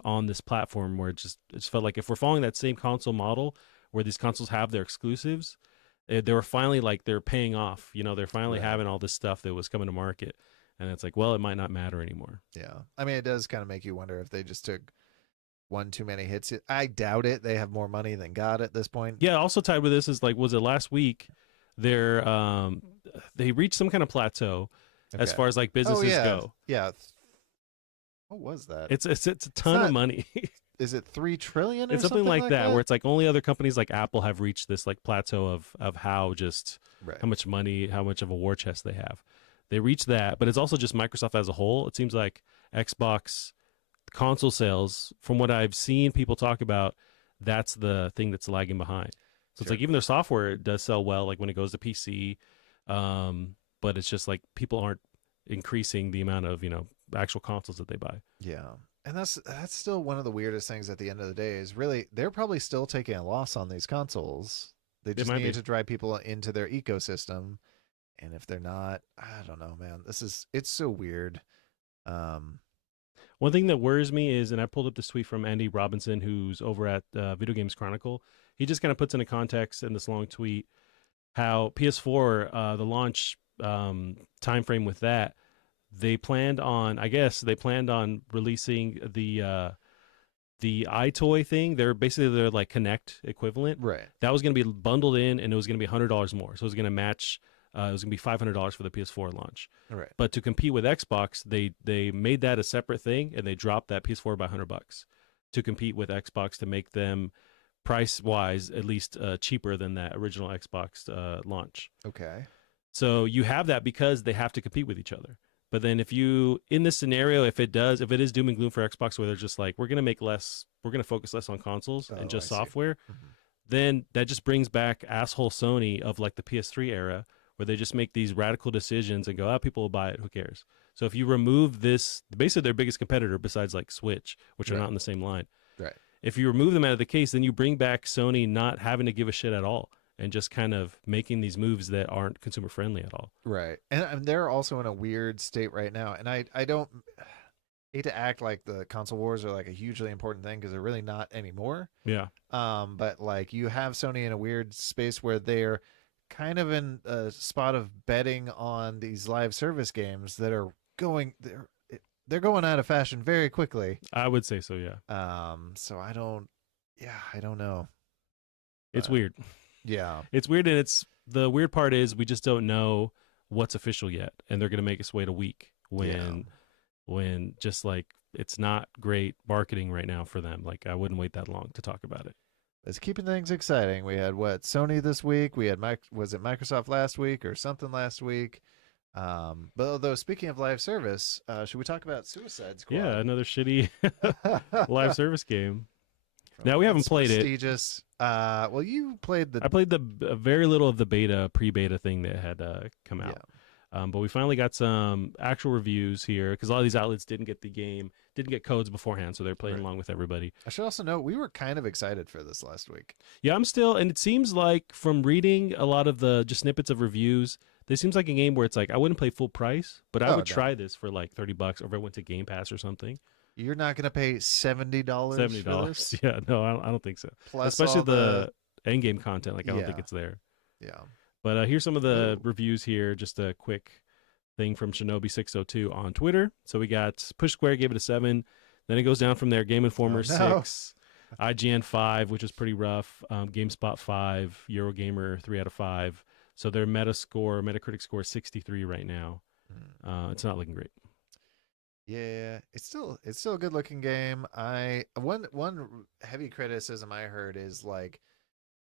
on this platform where it just felt like if we're following that same console model where these consoles have their exclusives, they were finally like they're paying off. They're finally having all this stuff that was coming to market, and it's like, well, it might not matter anymore. Yeah, I mean, it does kind of make you wonder if they just took one too many hits. I doubt it. They have more money than God at this point. Yeah. Also tied with this is like, was it last week? They reached some kind of plateau as far as like businesses go. Yeah. What was that? It's a ton of money. Is it 3 trillion? Or it's something like that, where it's like only other companies like Apple have reached this like plateau of how just how much money, how much of a war chest they have. They reached that, but it's also just Microsoft as a whole. It seems like Xbox console sales, from what I've seen people talk about, that's the thing that's lagging behind. So it's like even their software does sell well, like when it goes to PC, but it's just like people aren't increasing the amount of actual consoles that they buy. Yeah. And that's still one of the weirdest things at the end of the day is really they're probably still taking a loss on these consoles. They just need to drive people into their ecosystem. And if they're not, I don't know, man. It's so weird. One thing that worries me is, and I pulled up this tweet from Andy Robinson, who's over at Video Games Chronicle. He just kind of puts into context in this long tweet how PS4, the launch time frame with that, they planned on releasing the iToy thing. They're like Connect equivalent. Right. That was going to be bundled in, and it was going to be $100 more. So it was going to match. It was going to be $500 for the PS4 launch. Right. But to compete with Xbox, they made that a separate thing, and they dropped that PS4 by $100 to compete with Xbox to make them price wise at least cheaper than that original Xbox launch. Okay. So you have that because they have to compete with each other. But then in this scenario, if it is doom and gloom for Xbox, where they're just like, we're going to focus less on consoles and just software, then that just brings back asshole Sony of like the PS3 era, where they just make these radical decisions and go, people will buy it, who cares? So if you remove this, basically their biggest competitor besides like Switch, which are not in the same line. Right. If you remove them out of the case, then you bring back Sony not having to give a shit at all, and just kind of making these moves that aren't consumer friendly at all. Right. And they're also in a weird state right now. And I don't hate to act like the console wars are like a hugely important thing, because they're really not anymore. Yeah. But like you have Sony in a weird space where they're kind of in a spot of betting on these live service games that are they're going out of fashion very quickly. I would say so, yeah. So I don't know. It's weird. Yeah. It's weird, and the weird part is we just don't know what's official yet, and they're going to make us wait a week when just like it's not great marketing right now for them. Like I wouldn't wait that long to talk about it. It's keeping things exciting. We had Sony this week. We had was it Microsoft last week or something last week? But although speaking of live service, should we talk about Suicide Squad? Yeah, another shitty live service game. Now we haven't played prestigious. Well, you played I played the very little of the pre-beta thing that had come out. But we finally got some actual reviews here because a lot of these outlets didn't get codes beforehand, so they're playing Right. along with everybody. I should also note we were kind of excited for this last week. Yeah, I'm still, and it seems like from reading a lot of the just snippets of reviews, this seems like a game where it's like I wouldn't pay full price, but I Oh, would no. try this for like $30, or if I went to Game Pass or something. You're not going to pay $70 for $70. this, Yeah, no, I don't think so. plus Especially all the end game content. Like I don't think yeah, it's there. yeah. But here's some of the Ooh. reviews here. Just a quick thing from Shinobi602 on Twitter. So we got Push Square gave it a 7. Then it goes down from there. Game Informer Oh, no. 6, IGN 5, which is pretty rough. GameSpot 5, Eurogamer 3 out of 5. So their Metacritic score is 63 right now. It's not looking great. Yeah, it's still a good looking game. One heavy criticism I heard is like,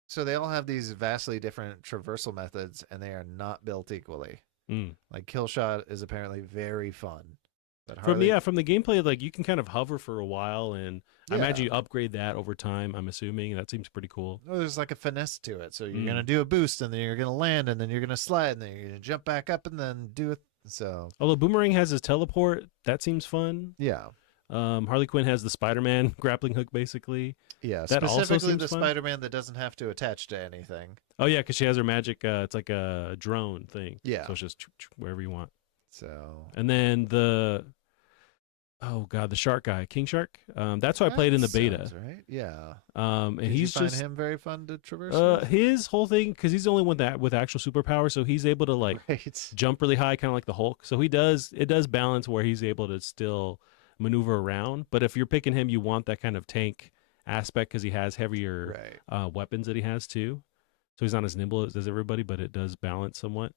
so they all have these vastly different traversal methods, and they are not built equally. Mm. Like Killshot is apparently very fun, but From the gameplay, like you can kind of hover for a while, and I Yeah. imagine you upgrade that over time. I'm assuming that seems pretty cool. well, there's like a finesse to it. So you're Mm. gonna do a boost, and then you're gonna land, and then you're gonna slide, and then you're gonna jump back up, and then do it. So Although Boomerang has his teleport, that seems fun. yeah, Harley Quinn has the Spider-Man grappling hook, basically. yeah. That also Specifically, seems the fun. Spider-Man that doesn't have to attach to anything. Oh yeah, because she has her magic. It's like a drone thing. Yeah. So it's just wherever you want. So And then the shark guy, King Shark. That's who I played in the that beta. sounds right? Yeah. And Did he's you find just him very fun to traverse with? his whole thing because he's the only one that with actual superpower, so he's able to like Right. jump really high, kind of like the Hulk. So it does balance where he's able to still maneuver around. But if you're picking him, you want that kind of tank aspect because he has heavier Right. weapons that he has too. So he's not as nimble as everybody, but it does balance somewhat.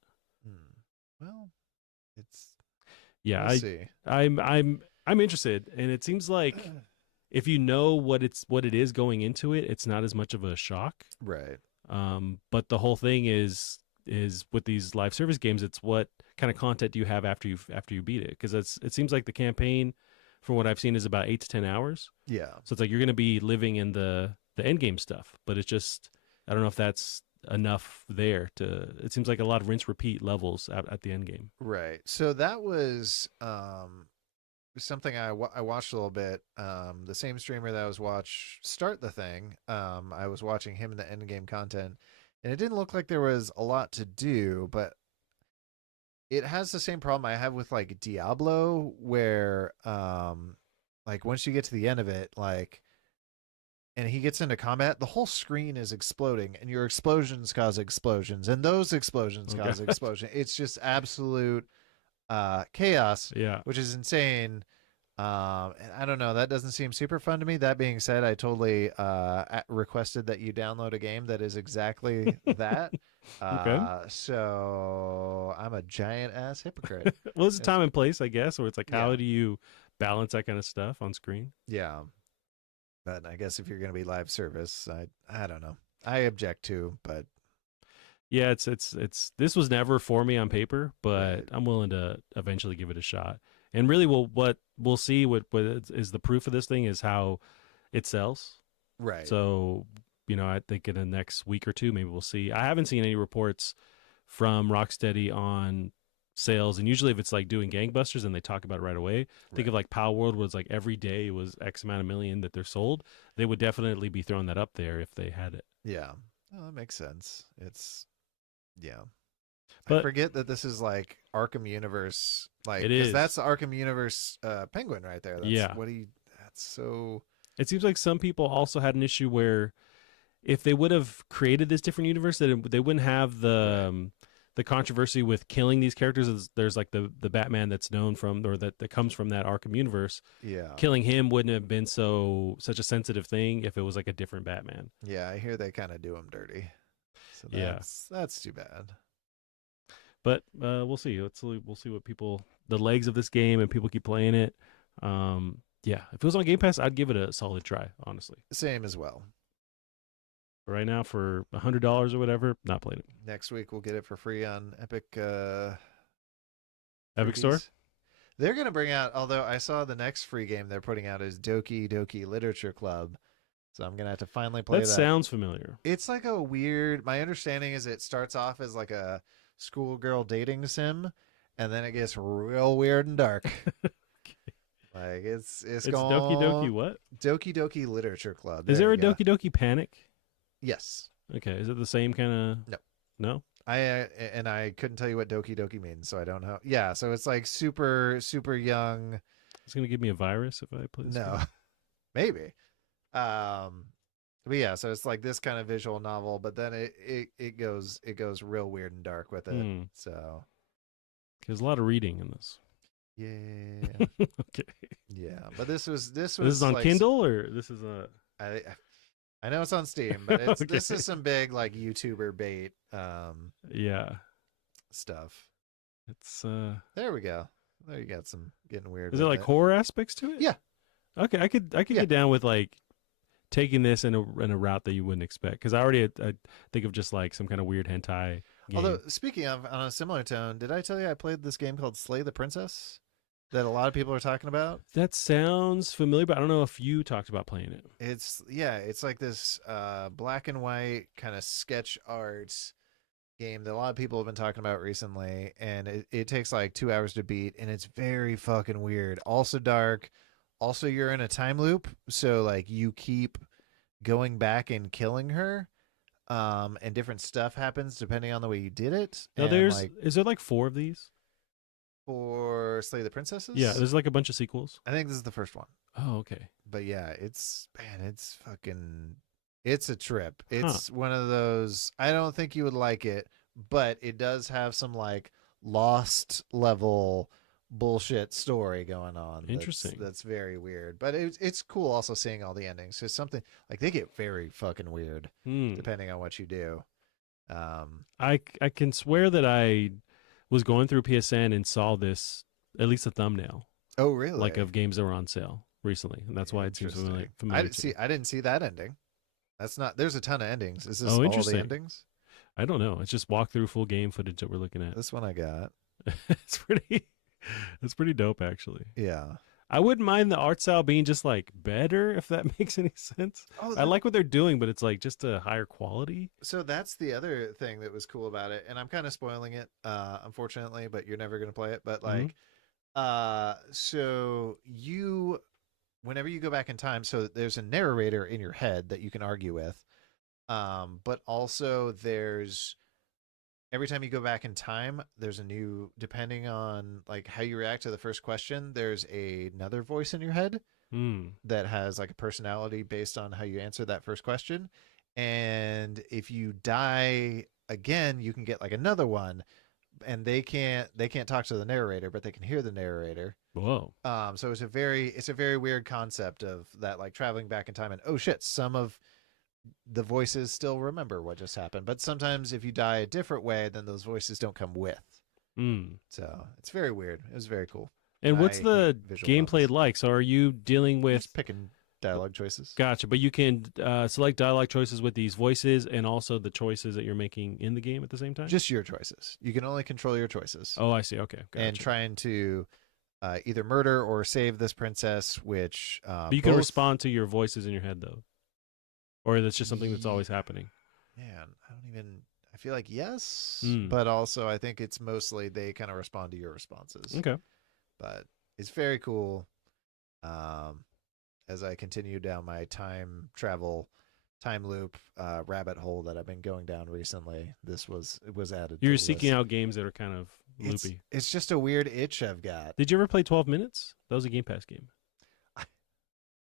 Well, it's Yeah, we'll see. I'm interested, and it seems like if you know what it is going into it, it's not as much of a shock. Right. But the whole thing is with these live service games, it's what kind of content do you have after you beat it? Because it seems like the campaign, from what I've seen, is about 8 to 10 hours. Yeah. So it's like you're going to be living in the end game stuff, but it's just I don't know if that's enough there to. It seems like a lot of rinse repeat levels at the end game. Right. So that was something I watched a little bit. The same streamer that I was start the thing. I was watching him in the end game content, and it didn't look like there was a lot to do, but it has the same problem I have with like Diablo, where like once you get to the end of it, like and he gets into combat, the whole screen is exploding, and your explosions cause explosions, and those explosions cause explosions. It's just absolute chaos, Yeah. which is insane. And I don't know, that doesn't seem super fun to me. That being said, I totally requested that you download a game that is exactly that. So I'm a giant ass hypocrite. Well, there's a time and place, I guess, where it's like, how Yeah. do you balance that kind of stuff on screen? Yeah. But I guess if you're going to be live service, I don't know. I object to, but Yeah, it's this was never for me on paper, but Right. I'm willing to eventually give it a shot. And really, what we'll see what is the proof of this thing is how it sells. right. So, I think in the next week or two, maybe we'll see. I haven't seen any reports from Rocksteady on sales, and usually if it's like doing gangbusters and they talk about it right away. Think of like Power World was like every day was X amount of million that they're sold. They would definitely be throwing that up there if they had it. Yeah. Oh, that makes sense. Yeah. I But- forget that this is like Arkham Universe. Like, It 'cause is. that's the Arkham Universe Penguin right there. That's Yeah. that's so. It seems like some people also had an issue where if they would have created this different universe, that they wouldn't have the controversy with killing these characters. There's like the Batman that's known from, or that comes from that Arkham universe. Yeah. Killing him wouldn't have been such a sensitive thing if it was like a different Batman. Yeah. I hear they kind of do him dirty. So Yeah. that's too bad. But we'll see. We'll see what the legs of this game, and people keep playing it. Yeah, if it was on Game Pass, I'd give it a solid try, honestly. Same as well. But right now, for $100 or whatever, not playing it. Next week we'll get it for free on Epic. Epic Store. Freebies. They're gonna bring out. Although I saw the next free game they're putting out is Doki Doki Literature Club, so I'm gonna have to finally play That sounds familiar. It's like a weird. My understanding is it starts off as like a schoolgirl dating sim, and then it gets real weird and dark. Okay. Like it's It's Doki Doki going what? Doki Doki Literature Club. Is There there you a go. Doki Doki Panic? Yes. Okay, is it the same kind of? No. No. I couldn't tell you what Doki Doki means, so I don't know. Yeah, so it's like super super young. It's gonna give me a virus if I play this No, game. maybe. But yeah, so it's like this kind of visual novel, but then it goes real weird and dark with it. Hmm. So There's a lot of reading in this. yeah, Okay. yeah. But this was This is on like Kindle or this is a. I I know it's on Steam, but it's Okay. this is some big like YouTuber bait Yeah. stuff. It's There we go. There you got some getting weird Is with there like it. horror aspects to it? Yeah. Okay, I could Yeah. get down with like taking this in a route that you wouldn't expect because I think of just like some kind of weird hentai game. Although speaking of on a similar tone, did I tell you I played this game called Slay the Princess that a lot of people are talking about? That sounds familiar, but I don't know if you talked about playing it. It's like this black and white kind of sketch art game that a lot of people have been talking about recently, and it takes like 2 hours to beat, and it's very fucking weird. Also dark. Also, you're in a time loop, so like you keep going back and killing her, and different stuff happens depending on the way you did it. Now And like is there like 4 of these? for Slay the Princesses, Yeah, there's like a bunch of sequels. I think this is the first one. Oh, okay. But yeah, it's fucking it's a trip. It's one of those I don't think you would like it, but it does have some like lost level bullshit story going on. Interesting. That's very weird. But it's cool also seeing all the endings. It's something like they get very fucking weird depending on what you do. I can swear that I was going through PSN and saw this, at least a thumbnail, Oh really? like of games that were on sale recently, and that's why it seems familiar. I didn't see that ending. That's not there's a ton of endings. Is this Oh, all interesting. the endings? I don't know. It's just walkthrough full game footage that we're looking at. This one I got. It's pretty dope actually. Yeah. I wouldn't mind the art style being just like better if that makes any sense. Oh, I like what they're doing, but it's like just a higher quality. so that's the other thing that was cool about it, and I'm kind of spoiling it, unfortunately, but you're never gonna play it. But like, so you, whenever you go back in time, so there's a narrator in your head that you can argue with, but also there's every time you go back in time, there's a new, depending on like how you react to the first question, there's another voice in your head that has like a personality based on how you answer that first question. And if you die again, you can get like another one, and they can't talk to the narrator, but they can hear the narrator. Whoa. So it's a very weird concept of that, like traveling back in time, and oh shit, some of the voices still remember what just happened, but sometimes if you die a different way, then those voices don't come with. So it's very weird. It was very cool. And what's I the hate visual gameplay novels. like? So are you dealing with Just picking dialogue choices. Gotcha, but you can select dialogue choices with these voices and also the choices that you're making in the game at the same time? Just your choices. You can only control your choices. Oh, I see. Okay. Gotcha. And trying to either murder or save this princess, which but you can respond to your voices in your head though. Or that's just something that's always happening. Man, I feel like yes, Mm. but also I think it's mostly they kind of respond to your responses. Okay. But it's very cool. As I continue down my time loop rabbit hole that I've been going down recently, it was added. You're to the seeking list. out games that are kind of loopy. It's just a weird itch I've got. Did you ever play 12 Minutes? That was a Game Pass game.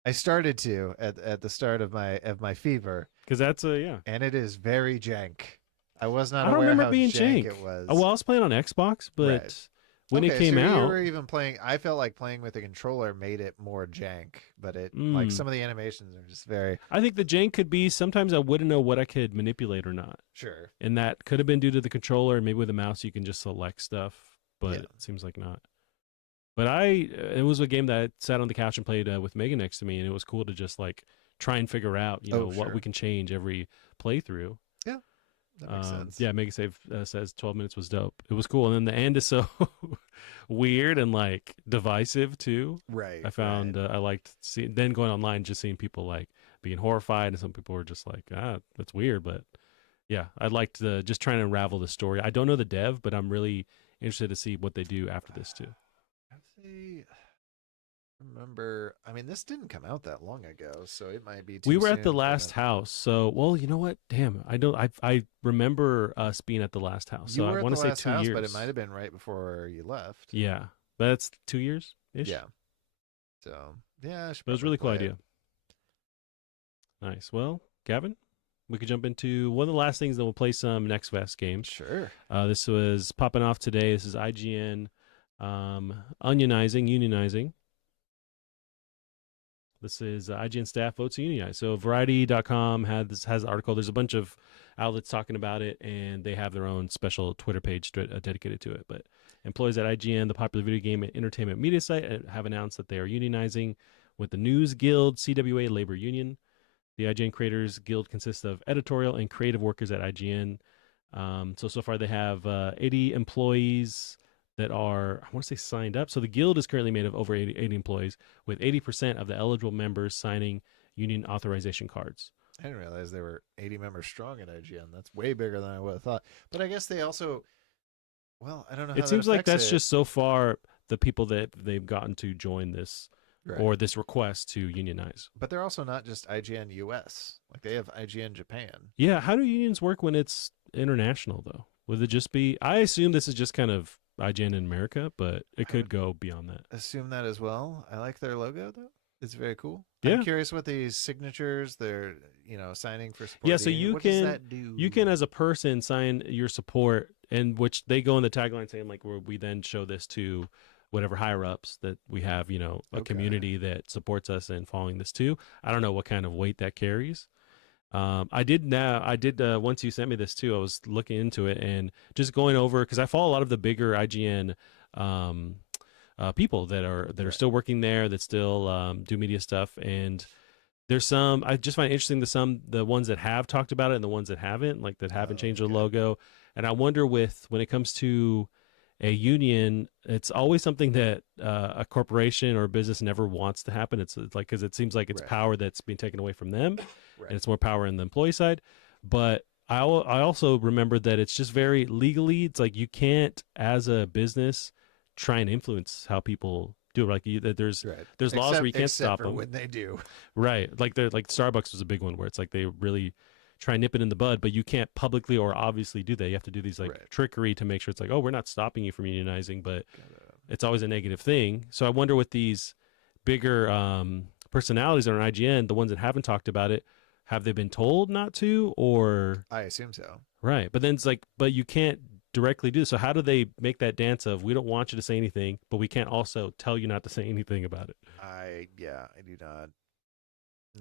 I started to at the start of my fever, Because that's and it is very jank. I was not I don't aware remember how being jank jank. it was. Oh, well, I was playing on Xbox, but Right. when it Okay, came so you out, were even playing. I felt like playing with a controller made it more jank, but it like some of the animations are just very I think the jank could be sometimes I wouldn't know what I could manipulate or not. sure. And that could have been due to the controller, and maybe with a mouse you can just select stuff, but Yeah. it seems like not. But it was a game that I sat on the couch and played with Megan next to me, and it was cool to just like try and figure out, what sure. we can change every playthrough. Yeah, that makes sense. Yeah, Megan Save says 12 minutes was dope. It was cool, and then the end is so weird and like divisive too. Right. I found I liked then going online just seeing people like being horrified, and some people were just like, that's weird, but yeah, I liked just trying to unravel the story. I don't know the dev, but I'm really interested to see what they do after this too. Have they remember? I mean, this didn't come out that long ago, so it might be too We were at the soon for last them. house, so well, you know what? Damn, I don't. I remember us being at the last house, You so I were at want the to say last 2 house, years. but it might have been right before you left. Yeah, but that's 2 years ish. Yeah. So yeah, I should But it was a probably really cool play it. idea. Nice. Well, Gavin, we could jump into one of the last things. Then we'll play some Next Fest games. Sure. This was popping off today. This is IGN unionizing. This is IGN staff votes to unionize. So Variety.com has an article. There's a bunch of outlets talking about it, and they have their own special Twitter page dedicated to it. But employees at IGN, the popular video game and entertainment media site, have announced that they are unionizing with the News Guild CWA labor union. The IGN Creators Guild consists of editorial and creative workers at IGN. So far they have 80 employees that are, I want to say, signed up. So the guild is currently made of over 80 employees, with 80% of the eligible members signing union authorization cards. I didn't realize they were 80 members strong at IGN. That's way bigger than I would have thought. But I guess they also, well, I don't know how It that seems like affects that's it. just so far the people that they've gotten to join this Right. or this request to unionize. But they're also not just IGN US. Like they have IGN Japan. Yeah, how do unions work when it's international, though? Would it just be, I assume this is just kind of IGN in America, but it could go beyond that. Assume that as well. I like their logo though. It's very cool. Yeah. I'm curious what these signatures they're, signing for support. Yeah, so you what can- does that do? You can, as a person, sign your support, and which they go in the tagline saying, like, where we then show this to whatever higher ups that we have, a Okay. community that supports us in following this too. I don't know what kind of weight that carries. I did once you sent me this too, I was looking into it and just going over, because I follow a lot of the bigger IGN people that are Right. still working there, that still do media stuff, and there's some I just find it interesting the ones that have talked about it and the ones that haven't, like that haven't changed their Okay. logo. And I wonder, when it comes to a union, it's always something that a corporation or a business never wants to happen. It's like, because it seems like it's Right. power that's being taken away from them, Right. and it's more power in the employee side. But I also remember that it's just very legally, it's like you can't, as a business, try and influence how people do it. Like there's Right. laws where you can't Except stop for them. when they do. Right. Like Starbucks was a big one where it's like they really try and nip it in the bud, but you can't publicly or obviously do that. You have to do these like Right. trickery to make sure it's like, oh, we're not stopping you from unionizing, but it's always a negative thing. So I wonder, with these bigger personalities on IGN, the ones that haven't talked about it, have they been told not to, or I assume so. right? But then it's like, but you can't directly do this. So how do they make that dance of, we don't want you to say anything, but we can't also tell you not to say anything about it? I do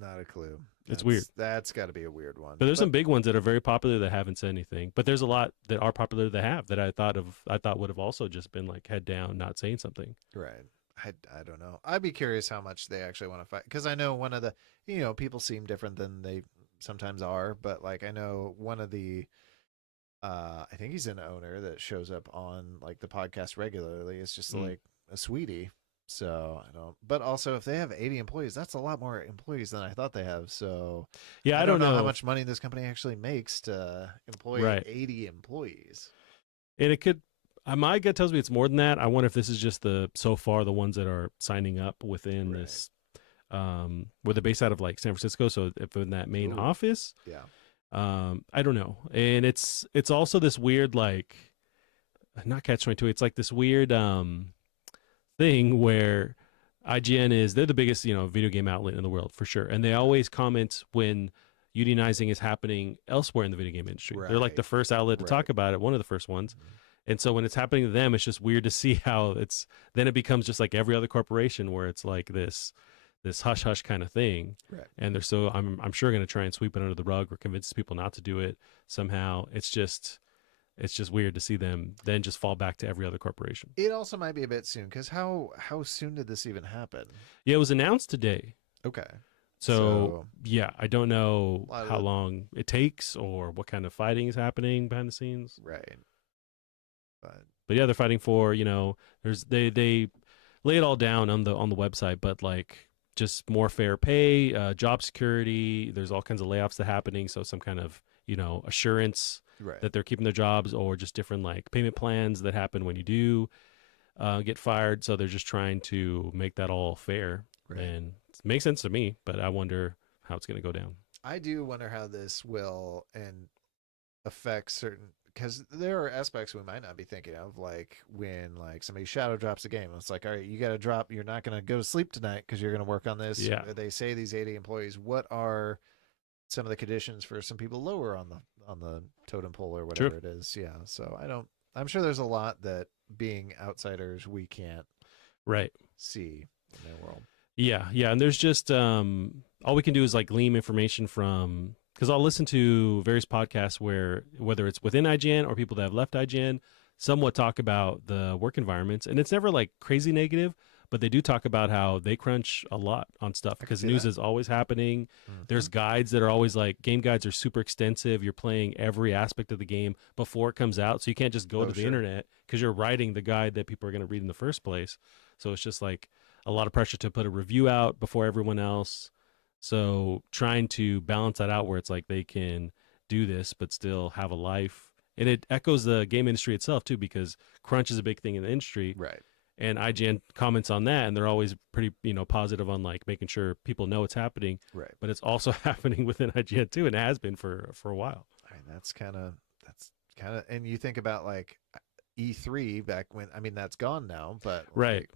not a clue. It's weird. That's got to be a weird one. But there's some big ones that are very popular that haven't said anything. But there's a lot that are popular that have, that I thought would have also just been like head down, not saying something. Right. I don't know. I'd be curious how much they actually want to fight, because I know one of the people seem different than they sometimes are, but like I know one of the I think he's an owner that shows up on like the podcast regularly. It's just like a sweetie. So I don't. But also, if they have 80 employees, that's a lot more employees than I thought they have. So Yeah, I don't know how much money this company actually makes to employ Right. 80 employees. And it could, my gut tells me it's more than that. I wonder if this is just so far the ones that are signing up within Right. this, where they're based out of like San Francisco. So if in that main Ooh. office, Yeah. I don't know. And it's also this weird, like, not catch-22. It's like this weird thing where IGN they're the biggest, video game outlet in the world for sure. And they always comment when unionizing is happening elsewhere in the video game industry. They're like the Right. first outlet to talk Right. about it, one of the first ones. Mhm. And so when it's happening to them, it's just weird to see how then it becomes just like every other corporation, where it's like this hush hush kind of thing. Right. And they're I'm sure going to try and sweep it under the rug or convince people not to do it somehow. It's just weird to see them then just fall back to every other corporation. It also might be a bit soon, because how soon did this even happen? Yeah, it was announced today. Okay. So yeah, I don't know A lot of how the- long it takes or what kind of fighting is happening behind the scenes. Right. But But yeah, they're fighting for, there's they lay it all down on the website, but like just more fair pay, job security. There's all kinds of layoffs that are happening, so some kind of assurance Right. that they're keeping their jobs, or just different like payment plans that happen when you do get fired. So they're just trying to make that all fair, Right. and it makes sense to me. But I wonder how it's going to go down. I do wonder how this will and affect certain, because there are aspects we might not be thinking of, like when like somebody shadow drops a game. It's like, all right, you got to drop. You're not going to go to sleep tonight because you're going to work on this. Yeah. They say these 80 employees. What are some of the conditions for some people lower on the totem pole or whatever it is? Yeah. So I'm sure there's a lot that being outsiders we can't Right. see in their world. Yeah, yeah, and there's just all we can do is like glean information from, because I'll listen to various podcasts where whether it's within IGN or people that have left IGN, somewhat talk about the work environments, and it's never like crazy negative, but they do talk about how they crunch a lot on stuff because news is always happening. There's guides that are always like, game guides are super extensive. You're playing every aspect of the game before it comes out, so you can't just go to the internet because you're writing the guide that people are going to read in the first place. So it's just like a lot of pressure to put a review out before everyone else. So trying to balance that out where it's like they can do this but still have a life. And it echoes the game industry itself too, because crunch is a big thing in the industry. Right. And IGN comments on that, and they're always pretty, positive on like making sure people know what's happening. Right. But it's also happening within IGN too, and it has been for a while. I mean, that's kind of, and you think about like E3 back when, I mean, that's gone now, but right. Like,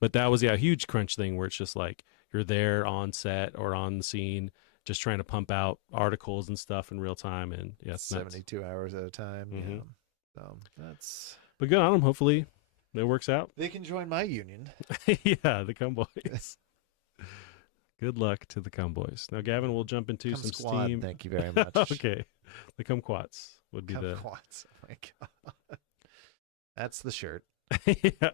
but that was a huge crunch thing where it's just like you're there on set or on the scene, just trying to pump out articles and stuff in real time, and 72 hours at a time. Mm-hmm. Yeah. So that's. But good on them. Hopefully, it works out. They can join my union. Yeah, the Cumboys. Good luck to the Cumboys. Now, Gavin, we'll jump into some squad, Steam. Thank you very much. Okay, the Kumquats would be the. Kumquats. Oh my god, that's the shirt. Yeah.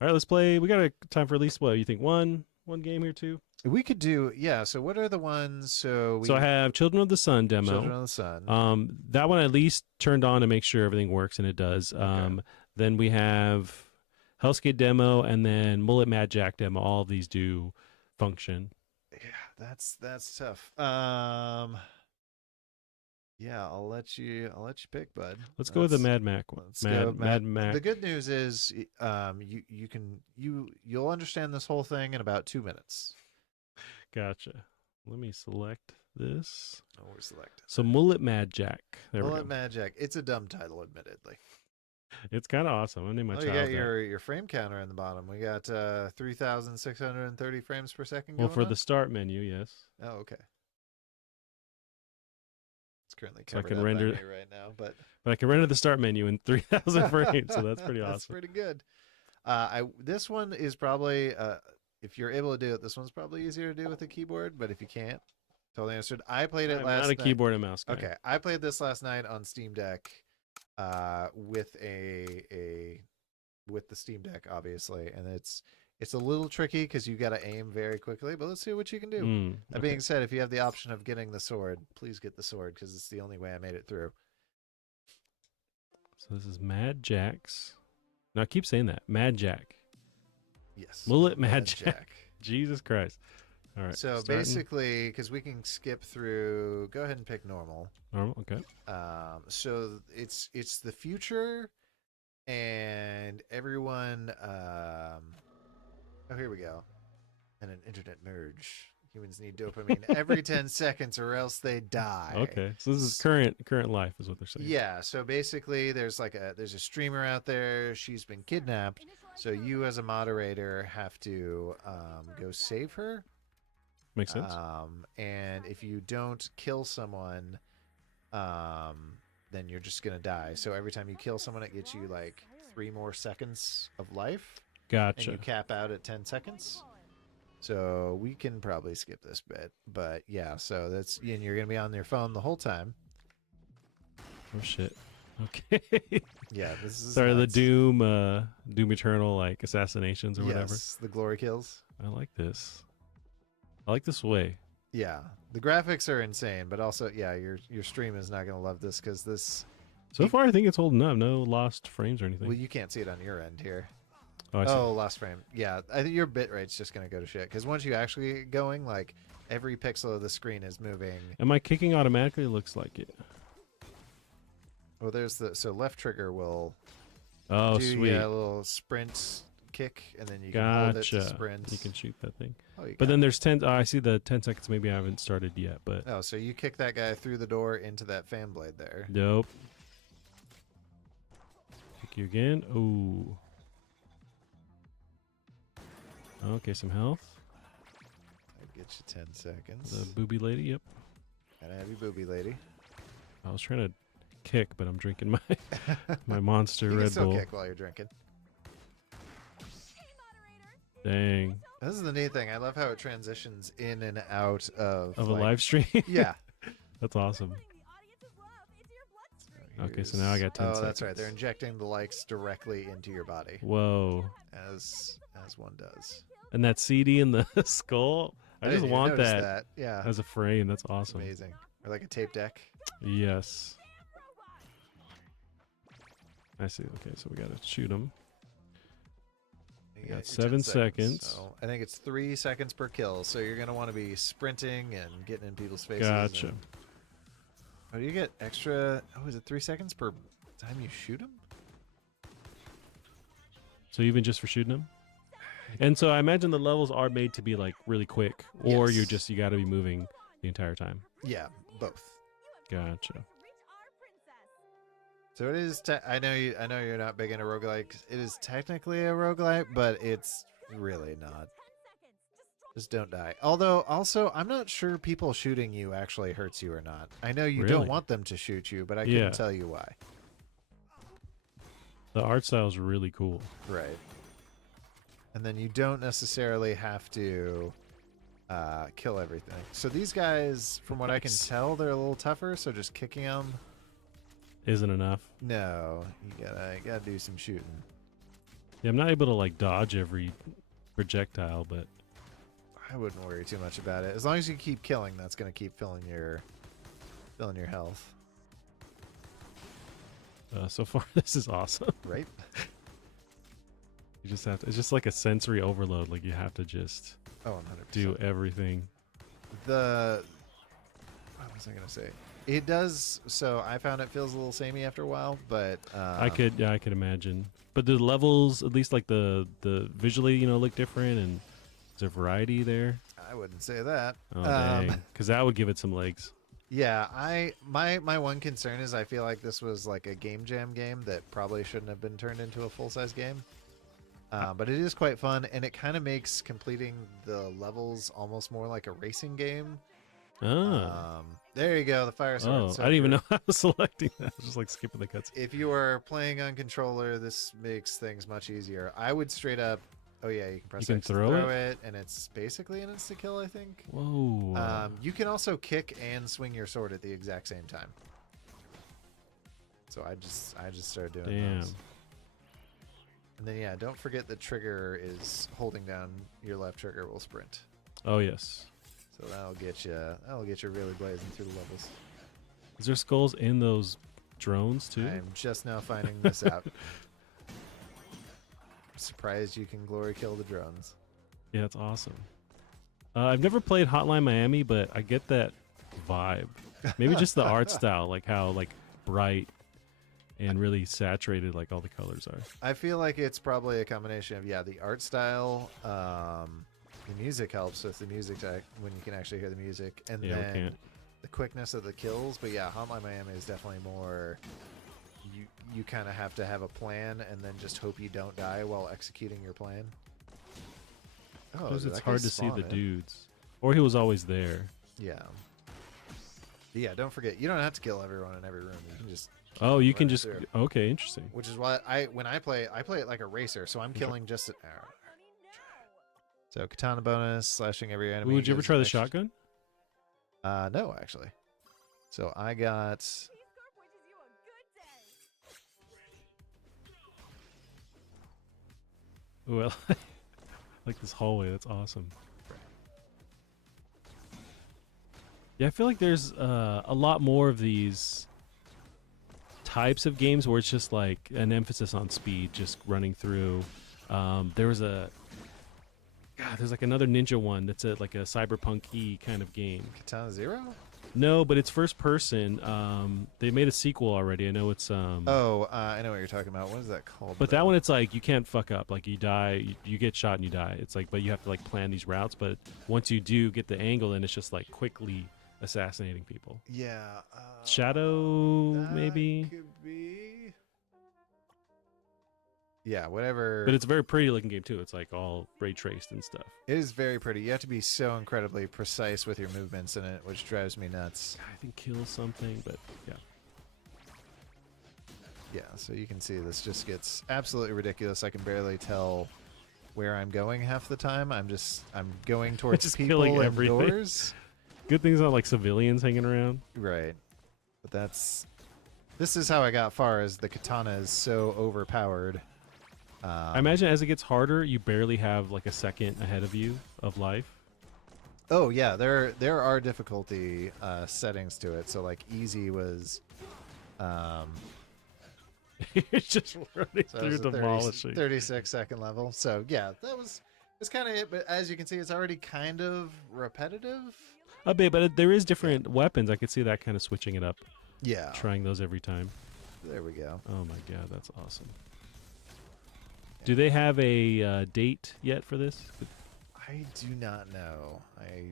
All right, let's play. We got a time for at least what you think one game here too. We could do So what are the ones? So I have Children of the Sun demo. Children of the Sun. That one I at least turned on to make sure everything works, and it does. Okay. Then we have Hellskate demo, and then Mullet Mad Jack demo. All of these do function. Yeah, that's tough. Yeah, I'll let you pick, bud. Let's go with the Mad Mac one. Mad Mac. The good news is, you'll understand this whole thing in about 2 minutes. Gotcha. Let me select this. Oh, we're selected. So Mullet Mad Jack. There we go. Mullet Mad Jack. It's a dumb title, admittedly. It's kind of awesome. I name my child. You got that. your frame counter in the bottom. We got 3,630 frames per second. Well, for the start menu, yes. Oh, okay. It's currently So I covered can up render by me right now, but I can render the start menu in 3,000 frames, so that's pretty awesome. That's pretty good. This one is probably if you're able to do it, this one's probably easier to do with a keyboard. But if you can't, totally understood. I played it last night. Not a keyboard and mouse guy. Okay, I played this last night on Steam Deck, with with the Steam Deck, obviously, and it's a little tricky because you got to aim very quickly. But let's see what you can do. That being said, if you have the option of getting the sword, please get the sword because it's the only way I made it through. So this is Mad Jack's. Now I keep saying that Mad Jack. Yes, Mullet Mad Jack. Jesus Christ. All right. So starting. basically, because we can skip through, go ahead and pick normal. Normal, okay. So it's the future, and everyone. Oh, here we go. And an internet merge. Humans need dopamine every 10 seconds, or else they die. Okay, so this is current life, is what they're saying. Yeah. So basically, there's a streamer out there. She's been kidnapped. So you, as a moderator, have to go save her. Makes sense. And if you don't kill someone, then you're just gonna die. So every time you kill someone, it gets you like 3 more seconds of life. Gotcha. And you cap out at 10 seconds. So we can probably skip this bit, but yeah. So and you're gonna be on your phone the whole time. Oh shit. Okay. Yeah, this is sorry. nuts. The Doom Eternal like assassinations or whatever. Yes, the glory kills. I like this. I like this way. Yeah, the graphics are insane, but also, yeah, your stream is not gonna love this because this. So far, I think it's holding up. No lost frames or anything. Well, you can't see it on your end here. Oh, I see. Lost frame. Yeah, I think your bit rate's just gonna go to shit because once you actually get going, like every pixel of the screen is moving. Am I kicking automatically? It looks like it. Well, there's the so left trigger will Oh, do sweet. yeah, a little sprint kick, and then you can hold it to Gotcha. sprint. You can shoot that thing. Oh, you But got then it. there's 10. I see the 10 seconds. Maybe I haven't started yet, but Oh, so you kick that guy through the door into that fan blade there. nope. Kick you again. Ooh. Okay, some health. I'd get you 10 seconds. The booby lady. Yep. Gotta have your booby lady. I was trying to kick, but I'm drinking my my Monster You can Red still Bull. kick while you're drinking. Dang. This is the neat thing. I love how it transitions in and out of Of a like- live stream. Yeah. That's awesome. Okay, so now I got 10 Oh, that's right. seconds. They're injecting the likes directly into your body, Whoa. as one does. And that CD in the skull. I just didn't even want notice that Yeah, as a frame. That's awesome. amazing. Or like a tape deck. Yes. I see. Okay, so we got to shoot him. You got your 7 10 seconds. So I think it's 3 seconds per kill. So you're gonna want to be sprinting and getting in people's faces. Gotcha. and- Oh, do you get extra? Oh, is it 3 seconds per time you shoot him? So even just for shooting him? And so I imagine the levels are made to be like really quick, or Yes. you got to be moving the entire time. Yeah, both. Gotcha. So it is. I know you're not big into roguelikes. It is technically a roguelike, but it's really not. Just don't die. Although, also, I'm not sure people shooting you actually hurts you or not. I know you don't Really? want them to shoot you, but I Yeah. couldn't tell you why. The art style is really cool. Right. And then you don't necessarily have to kill everything. So these guys, from what I can Nice. tell, they're a little tougher. So just kicking them, Isn't enough. no, you gotta do some shooting. Yeah, I'm not able to like dodge every projectile, but I wouldn't worry too much about it. As long as you keep killing, that's gonna keep filling your health. So far this is awesome. Right? You just have to, it's just like a sensory overload. Like you have to just Oh, 100%. do everything. What was I gonna say? It does. So I found it feels a little samey after a while, but I could imagine. But the levels, at least like the visually, look different, and is there variety there? I wouldn't say that. Oh dang, because that would give it some legs. Yeah, my one concern is I feel like this was like a game jam game that probably shouldn't have been turned into a full size game. But it is quite fun, and it kind of makes completing the levels almost more like a racing game. Oh, There you go, the fire sword. oh, So I didn't even if know I was selecting that. I was just like skipping the cuts. If you are playing on controller, this makes things much easier. I would straight up. Oh yeah, you can press can X to throw it, and it's basically an insta kill, I think. Whoa. You can also kick and swing your sword at the exact same time. So I just started doing Damn. those. And then yeah, don't forget the trigger is holding down your left trigger will sprint. Oh yes. So that'll get you really blazing through the levels. Is there skulls in those drones too? I'm just now finding this out. Surprised you can glory kill the drones. Yeah, it's awesome. I've never played Hotline Miami, but I get that vibe. Maybe just the art style, like how like bright and really saturated like all the colors are. I feel like it's probably a combination of the art style, the music helps with the music when you can actually hear the music, and Yeah, we then can't. the quickness of the kills. But yeah, Hotline Miami is definitely more. You kind of have to have a plan and then just hope you don't die while executing your plan. Oh, Because did it's that guy hard to see spawn the in? dudes. Or he was always there. Yeah. Yeah, don't forget, you don't have to kill everyone in every room. You can just Oh, you can Right just there. okay, interesting. which is why when I play it like a racer, so I'm killing just an arrow. So katana bonus, slashing every enemy. Ooh, would you ever gives try the extra- shotgun? No, actually. So I got. Well, like this hallway, that's awesome. Yeah, I feel like there's a lot more of these types of games where it's just like an emphasis on speed, just running through. There's like another ninja one that's like a cyberpunk-y kind of game. Katana Zero? No, but it's first person. They made a sequel already. I know it's Oh, I know what you're talking about. What is that called? but that though? one it's like you can't fuck up. Like you die, you get shot and you die. It's like but you have to like plan these routes, but once you do get the angle then it's just like quickly assassinating people. Yeah. Shadow That maybe. could be. Yeah, whatever. But it's a very pretty looking game too. It's like all ray traced and stuff. It is very pretty. You have to be so incredibly precise with your movements in it, which drives me nuts. I think kill something, but yeah. Yeah, so you can see this just gets absolutely ridiculous. I can barely tell where I'm going half the time. I'm going towards Just people killing and everything. doors. Good things not like civilians hanging around. Right. But this is how I got far, as the katana is so overpowered. I imagine as it gets harder, you barely have like a second ahead of you of life. Oh yeah, there are difficulty settings to it. So like easy was You're just running so through it was a demolishing. 36-second level. So yeah, that's kind of it. But as you can see, it's already kind of repetitive. A bit, but there is different weapons. I could see that kind of switching it up, Yeah. trying those every time. There we go. Oh my god, that's awesome. Do they have a date yet for this? I do not know. I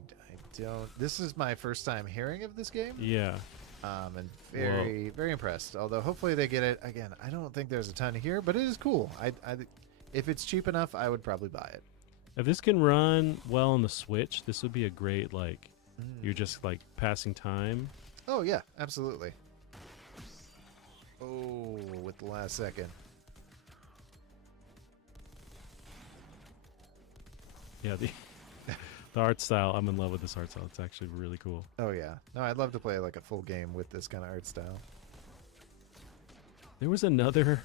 don't. This is my first time hearing of this game. Yeah. And very impressed. Although hopefully they get it again. I don't think there's a ton here, but it is cool. If it's cheap enough, I would probably buy it. If this can run well on the Switch, this would be a great like. You're just like passing time. Oh yeah, absolutely. Oh, with the last second. Yeah, the the art style. I'm in love with this art style. It's actually really cool. Oh yeah. No, I'd love to play like a full game with this kind of art style. There was another,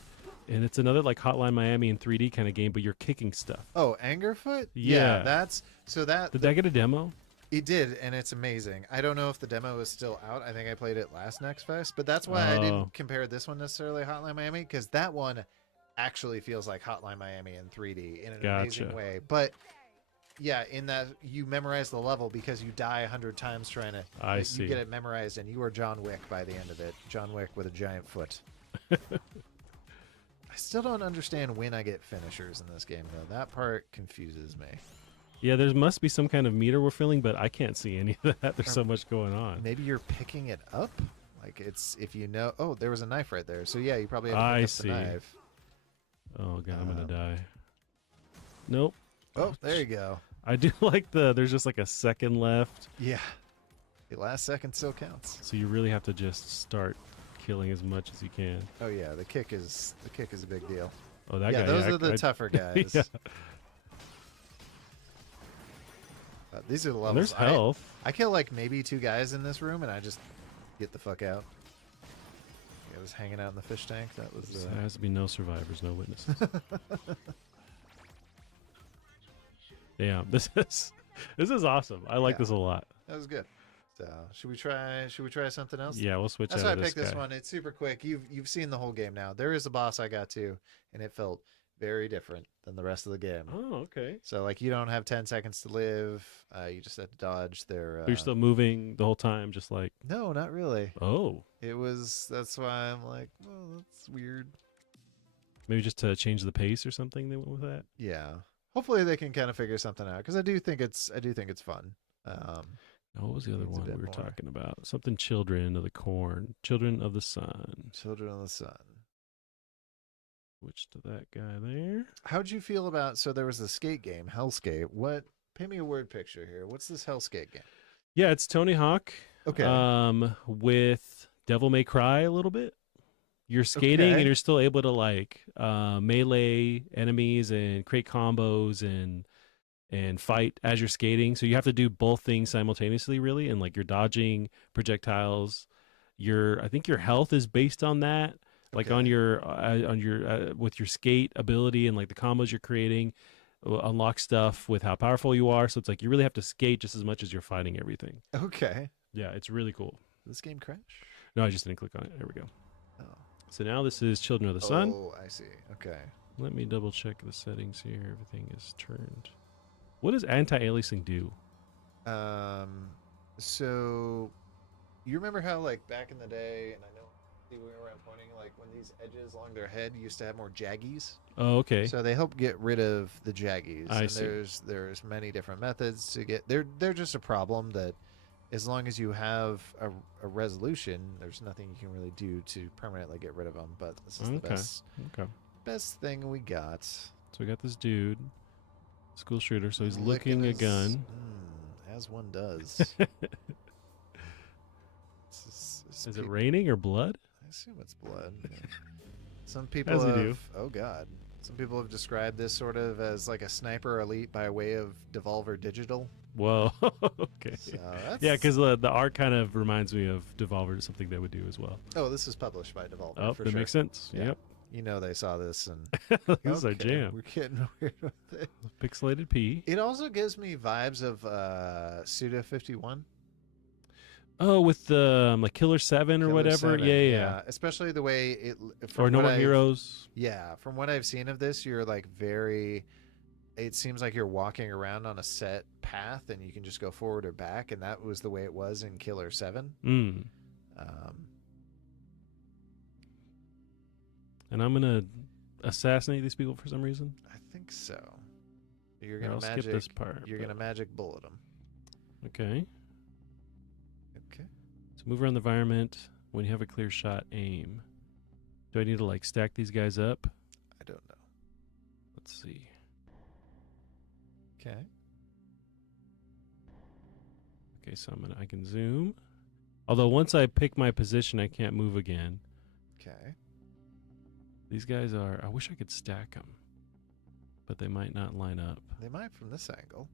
and it's another like Hotline Miami in 3D kind of game, but you're kicking stuff. Oh, Angerfoot? Yeah. That's so that Did that get a demo? it did, and it's amazing. I don't know if the demo is still out. I think I played it last Next Fest, but that's why I Oh. didn't compare this one necessarily to Hotline Miami, because that one actually feels like Hotline Miami in 3D in an amazing Gotcha. way. But yeah, in that you memorize the level because you die 100 times trying to. I you see. get it memorized, and you are John Wick by the end of it. John Wick with a giant foot. I still don't understand when I get finishers in this game, though. That part confuses me. Yeah, there must be some kind of meter we're filling, but I can't see any of that. There's Or so much going on. Maybe you're picking it up. Like it's if you know. Oh, there was a knife right there. So yeah, you probably have to I pick up see. the knife. Oh god, I'm gonna Um, die. Nope. Oh, there you go. I do like there's just like a second left, Yeah, the last second still counts. so you really have to just start killing as much as you can. Oh yeah, the kick is a big deal. Oh, that Yeah, guy. those yeah, are the I- tougher guys. Yeah. These are the And levels. there's health. I kill like maybe 2 guys in this room, and I just get the fuck out. I was hanging out in the fish tank. That was. There has to be no survivors, no witnesses. Yeah, this is awesome. I like Yeah. this a lot. That was good. So should we try something else? Yeah, we'll switch That's out why I of this picked this guy. one. It's super quick. You've seen the whole game now. There is a boss I got to, and it felt very different than the rest of the game. Oh, okay. So like you don't have 10 seconds to live. You just have to dodge their. You're still moving the whole time, just like No, not really. oh, It was. That's why I'm like, well, that's weird. maybe just to change the pace or something. They went with that. Yeah. Hopefully they can kind of figure something out because I do think it's fun. Oh, what was the other Needs a one we bit were more. talking about? Something children of the corn, children of the sun. Children of the Sun. Switch to that guy there. How'd you feel about? So there was the skate game, Hellskate. What? Paint me a word picture here. What's this Hellskate game? Yeah, it's Tony Hawk. Okay. With Devil May Cry a little bit. You're skating Okay. and you're still able to like melee enemies and create combos and fight as you're skating. So you have to do both things simultaneously, really. And like you're dodging projectiles. I think your health is based on that. Like Okay. on your with your skate ability and like the combos you're creating, unlock stuff with how powerful you are. So it's like you really have to skate just as much as you're fighting everything. Okay. Yeah, it's really cool. Did this game crash? No, I just didn't click on it. There we go. Oh. So now this is Children of the Sun. Oh, I see. Okay. Let me double check the settings here. Everything is turned. What does anti-aliasing do? So You remember how like back in the day, and I know we were around pointing, like when these edges along their head used to have more jaggies. Oh, okay. So they help get rid of the jaggies, I and see. there's many different methods to get. They're just a problem that, as long as you have a resolution, there's nothing you can really do to permanently get rid of them. But this is the Okay. Okay. best thing we got. So we got this dude, school shooter. So he's Licking looking a his- gun. as one does. Is it raining or blood? I assume it's blood. Some people As you have, do. oh god. Some people have described this sort of as like a sniper elite by way of Devolver Digital. Whoa. Okay. So that's, Yeah, because the art kind of reminds me of Devolver, something they would do as well. oh, this is published by Devolver. Oh, for that sure. makes sense. Yeah. Yep. You know they saw this and This is our okay, jam. We're getting weird with it. Pixelated P. It also gives me vibes of Suda 51. Oh, with the like Killer 7 or Killer whatever. 7, Yeah. Especially the way it. Or No what More I've- Heroes. Yeah, from what I've seen of this, you're like very. It seems like you're walking around on a set path, and you can just go forward or back, and that was the way it was in Killer 7. Mm. And I'm gonna assassinate these people for some reason. I think so. You're Or gonna I'll magic. skip this part. You're but- gonna magic bullet them. Okay. Okay. So move around the environment. When you have a clear shot, aim. Do I need to like stack these guys up? I don't know. Let's see. Okay. Okay, so I can zoom. Although once I pick my position, I can't move again. Okay. These guys are. I wish I could stack them, but they might not line up. They might from this angle.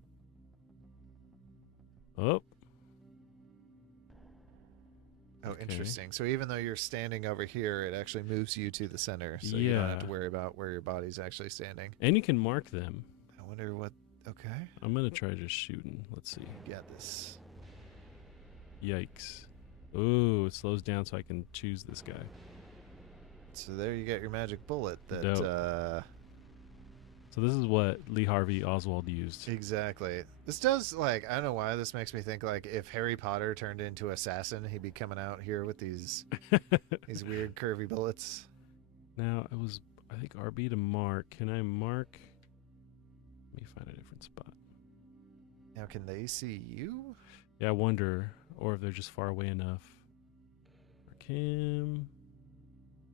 Oh, Oh, Okay. interesting. So even though you're standing over here, it actually moves you to the center, so you don't have to Yeah. worry about where your body's actually standing. and you can mark them. I wonder what. Okay. I'm gonna try just shooting. Let's see. You got this. Yikes. Ooh, it slows down so I can choose this guy. So there you get your magic bullet. That Dope. So this is what Lee Harvey Oswald used. exactly. This does like I don't know why this makes me think like if Harry Potter turned into assassin, he'd be coming out here with these weird curvy bullets. Now it was I think RB to mark. Can I mark? Let me find a different spot. Now can they see you? Yeah, I wonder, or if they're just far away enough. Mark him.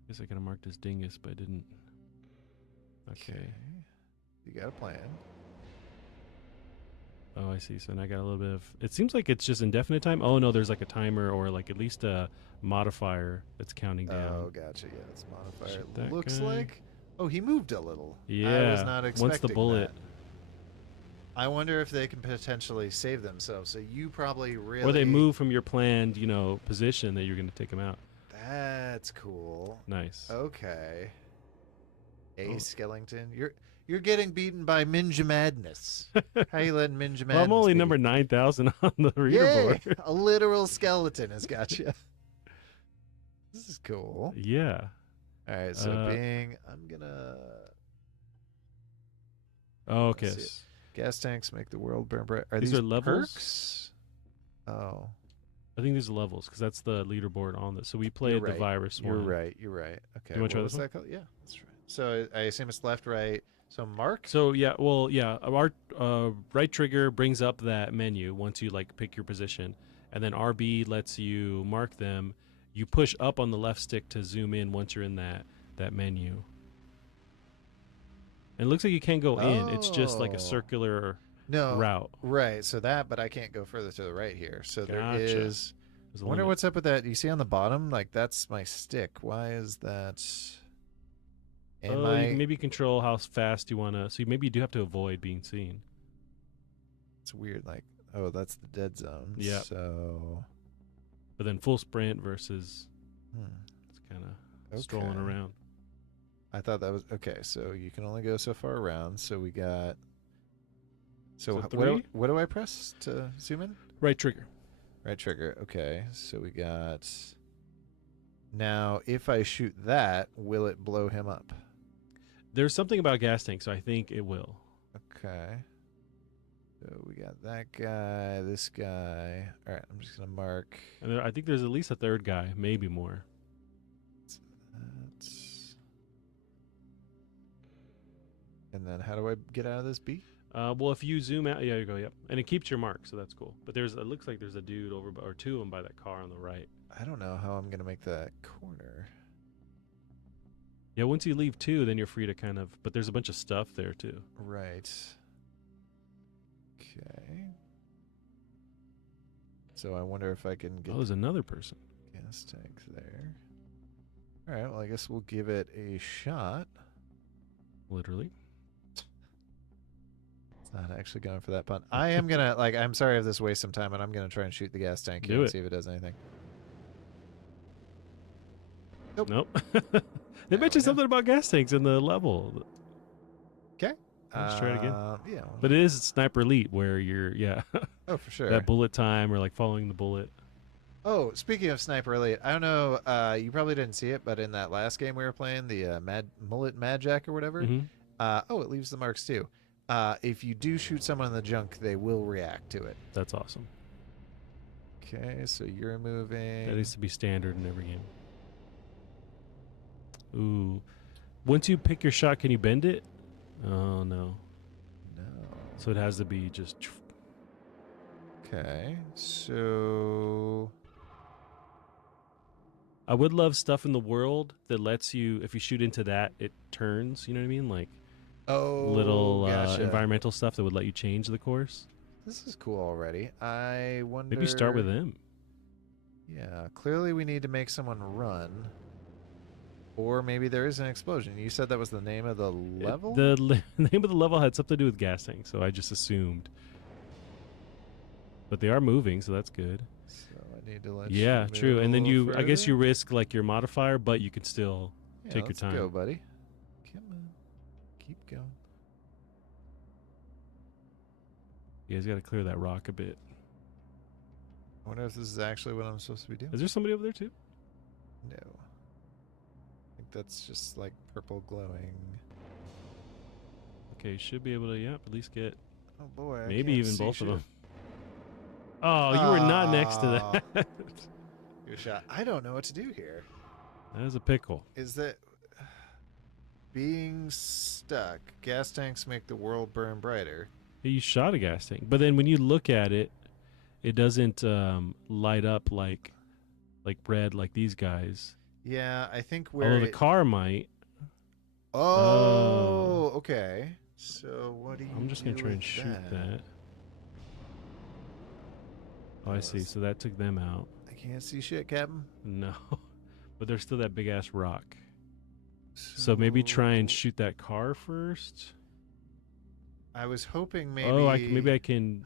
Guess I could have marked his dingus, but I didn't. Okay. You got a plan. Oh, I see. So now I got a little bit of. It seems like it's just indefinite time. Oh no, there's like a timer or like at least a modifier that's counting down. Oh, gotcha. Yeah, it's modifier. Shoot that Looks guy. like. Oh, he moved a little. Yeah. I was not expecting once the bullet, that. I wonder if they can potentially save themselves. So you probably really. or they move from your planned, position that you're going to take them out. That's cool. Nice. Okay. A Oh. Skellington, you're getting beaten by Ninja Madness. How you letting Ninja Madness? Well, I'm only beat number you? 9,000 on the Yay! leaderboard. A literal skeleton has got you. This is cool. Yeah. All right, so I'm gonna. Oh, okay. Let's see. Gas tanks make the world burn bright. Are These these are levels? perks? Oh, I think these are levels because that's the leaderboard on this. So we played you're the right. virus You're one. right. You're right. Okay. You wanna try what this was one? that called? Yeah, that's right. So I assume it's left, right. So mark. So our right trigger brings up that menu once you like pick your position, and then RB lets you mark them. You push up on the left stick to zoom in once you're in that menu. And it looks like you can't go in. It's just like Oh. a circular No. route. Right. So that, but I can't go further to the right here. So there Gotcha. is. There's a I wonder limit. what's up with that. You see on the bottom, like that's my stick. Why is that? Am You I? can maybe control how fast you want to. So maybe you do have to avoid being seen. It's weird. Like, oh, that's the dead zone. Yep. So. But then full sprint versus Hmm. it's kind of strolling Okay. around. I thought that was okay. So you can only go so far around. So we got. So So what do I press to zoom in? Right trigger. Right trigger. Okay. So we got. Now, if I shoot that, will it blow him up? There's something about gas tank, so I think it will. Okay. So we got that guy, this guy. All right, I'm just gonna mark. And I think there's at least a third guy, maybe more. That's... And then how do I get out of this B? Well, if you zoom out, yeah, you go, yep, and it keeps your mark, so that's cool. But it looks like there's a dude over or two of them by that car on the right. I don't know how I'm gonna make that corner. Yeah, once you leave two, then you're free to kind of. But there's a bunch of stuff there too. Right. Okay. So I wonder if I can get Oh, there's another person. gas tank there. All right. Well, I guess we'll give it a shot. Literally. It's not actually going for that pun. I am gonna I'm sorry if this wastes some time, and I'm gonna try and shoot the gas tank here Do and it. see if it does anything. Nope. They mentioned something about gas tanks in the level. Okay. Let's try it again. Yeah. But it is Sniper Elite where you're, Oh, for sure. that bullet time or like following the bullet. Oh, speaking of Sniper Elite, I don't know. You probably didn't see it, but in that last game we were playing, the Mad Jack or whatever. Mhm. It leaves the marks too. If you do shoot someone in the junk, they will react to it. That's awesome. Okay, so you're moving. That needs to be standard in every game. Ooh. Once you pick your shot, can you bend it? Oh, no. No. So it has to be just. Okay, so I would love stuff in the world that lets you, if you shoot into that, it turns. You know what I mean? Like little gotcha. environmental stuff that would let you change the course. This is cool already. I wonder. Maybe start with them. Yeah, clearly we need to make someone run. Or maybe there is an explosion. You said that was the name of the level? The name of the level had something to do with gas tanks, so I just assumed. But they are moving, so that's good. So I need to let Yeah, you true. move And then a little I guess further. you risk like your modifier, but you can still Yeah, take your let's time. go, buddy. Come on. Keep going. You guys got to clear that rock a bit. I wonder if this is actually what I'm supposed to be doing. Is there somebody over there too? No. I think that's just like purple glowing. Okay, should be able to, at least get Oh boy. I maybe can't even see both shit. of them. Oh, you were not next to that. Good shot. I don't know what to do here. That is a pickle. Is that being stuck? Gas tanks make the world burn brighter. You shot a gas tank, but then when you look at it, it doesn't light up like red like these guys. Yeah, I think where Although the car might. Oh, okay. So what do you? I'm just gonna do try and with shoot that. Oh, I see. So that took them out. I can't see shit, Captain. No, but there's still that big ass rock. So maybe try and shoot that car first. I was hoping maybe. Oh, maybe I can.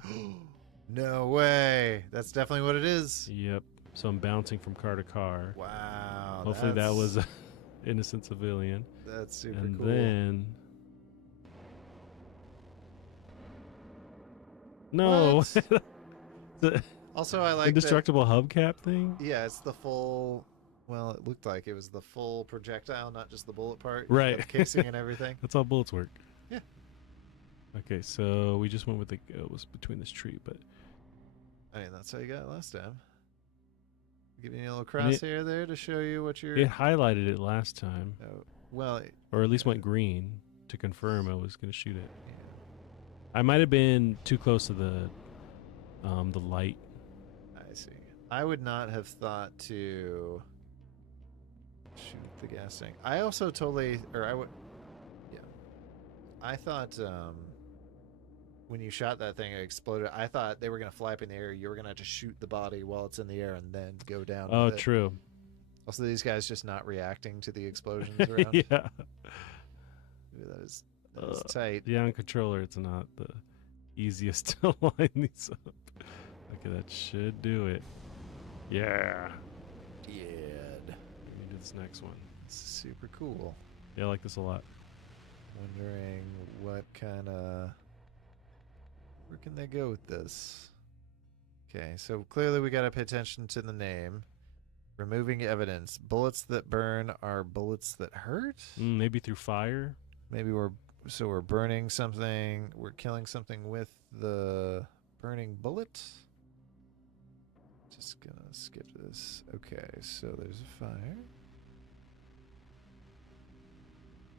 No way. That's definitely what it is. Yep. So I'm bouncing from car to car. Wow. Hopefully that was an innocent civilian. That's super And cool. then. No. The Also, I like that. indestructible hubcap thing? Yeah, it's the full. Well, it looked like it was the full projectile, not just the bullet part. Right. The casing and everything. That's how bullets work. Yeah. Okay, so we just went with it was between this tree, but I mean, that's how you got it last time. Giving you a little crosshair there to show you what you're. it highlighted it last time, Oh, well, or at least went green to confirm I was going to shoot it. yeah. I might have been too close to the light. I see. I would not have thought to shoot the gas tank. I also totally, or I would, yeah. I thought when you shot that thing, it exploded. I thought they were going to fly up in the air. You were going to have to shoot the body while it's in the air and then go down. Oh, with it. true. Also, these guys just not reacting to the explosions around. Yeah. Ooh, that is tight. Yeah, on controller, it's not the easiest to line these up. Okay, that should do it. Yeah. Yeah. Let me do this next one. This is super cool. Yeah, I like this a lot. Wondering what kind of. Where can they go with this? Okay, so clearly we got to pay attention to the name. Removing evidence. Bullets that burn are bullets that hurt? Maybe through fire. Maybe we're. So we're burning something. We're killing something with the burning bullet. Just gonna skip this. Okay, so there's a fire.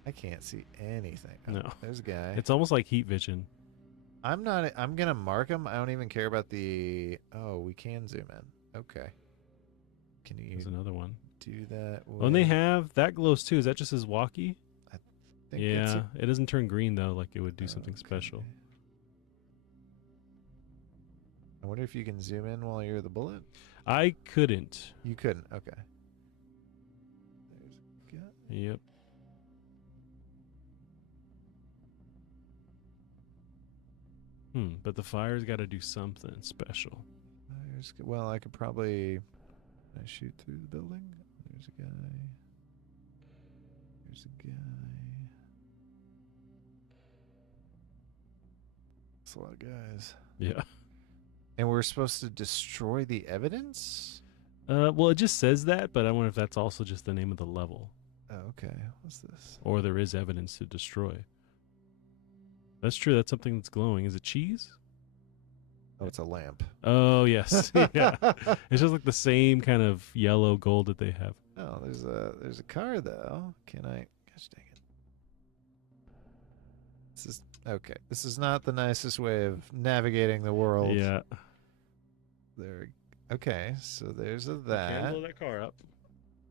I can't see anything. Oh, No. there's a guy. It's almost like heat vision. I'm not. I'm gonna mark him. I don't even care about the. Oh, we can zoom in. Okay. Can you There's another one. do that? Oh, and they have that glows too. Is that just his walkie? I think Yeah, it doesn't turn green though, like it would do something okay. special. I wonder if you can zoom in while you're the bullet. I couldn't. You couldn't. Okay. There's a guy. Yep. But the fire's got to do something special. Well, I could probably. Can I shoot through the building? There's a guy. There's a guy. That's a lot of guys. Yeah. And we're supposed to destroy the evidence? Well, it just says that, but I wonder if that's also just the name of the level, Oh, okay. What's this? or there is evidence to destroy. That's true. That's something that's glowing. Is it cheese? Oh, it's a lamp. Oh yes. Yeah. It's just like the same kind of yellow gold that they have. Oh, there's a car though. Can I? Gosh dang it! This is okay. This is not the nicest way of navigating the world. Yeah. There. Okay, so there's Can't that. blow that car up.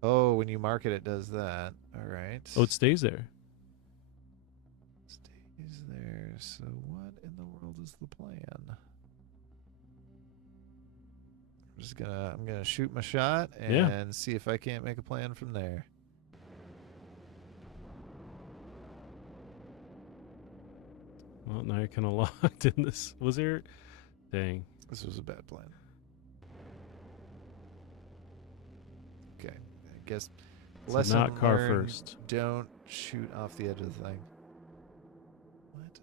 Oh, when you mark it, it does that. All right. Oh, it stays there. Stays there. So what in the world is the plan? I'm gonna shoot my shot and Yeah. see if I can't make a plan from there. Well, now you're kind of locked in this. Was there? Dang. This was a bad plan. Okay, I guess So lesson not car learned, first. don't shoot off the edge of the thing. What?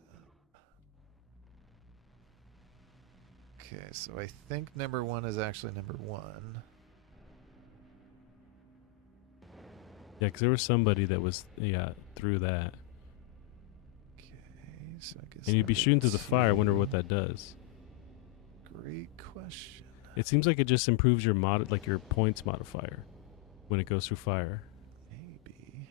Okay, so I think number one is actually number one. Yeah, because there was somebody that was through that, Okay, so I guess and you'd be number shooting through the fire. I wonder what two- that does. Great question. It seems like it just improves your like your points modifier when it goes through fire. Maybe.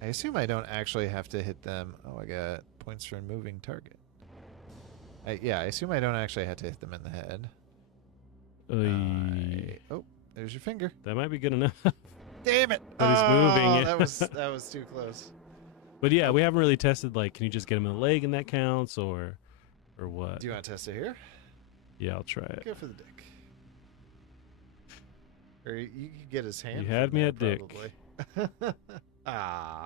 I assume I don't actually have to hit them. Oh, I got points for a moving target. Yeah, I assume I don't actually have to hit them in the head. Oh, there's your finger. That might be good enough. Damn it! But he's moving, yeah. that was too close. But yeah, we haven't really tested. Like, can you just get him in the leg and that counts, or what? Do you want to test it here? Yeah, I'll try it. Go for the dick. Or you could get his hand. You from had me there, at dick. probably. Ah.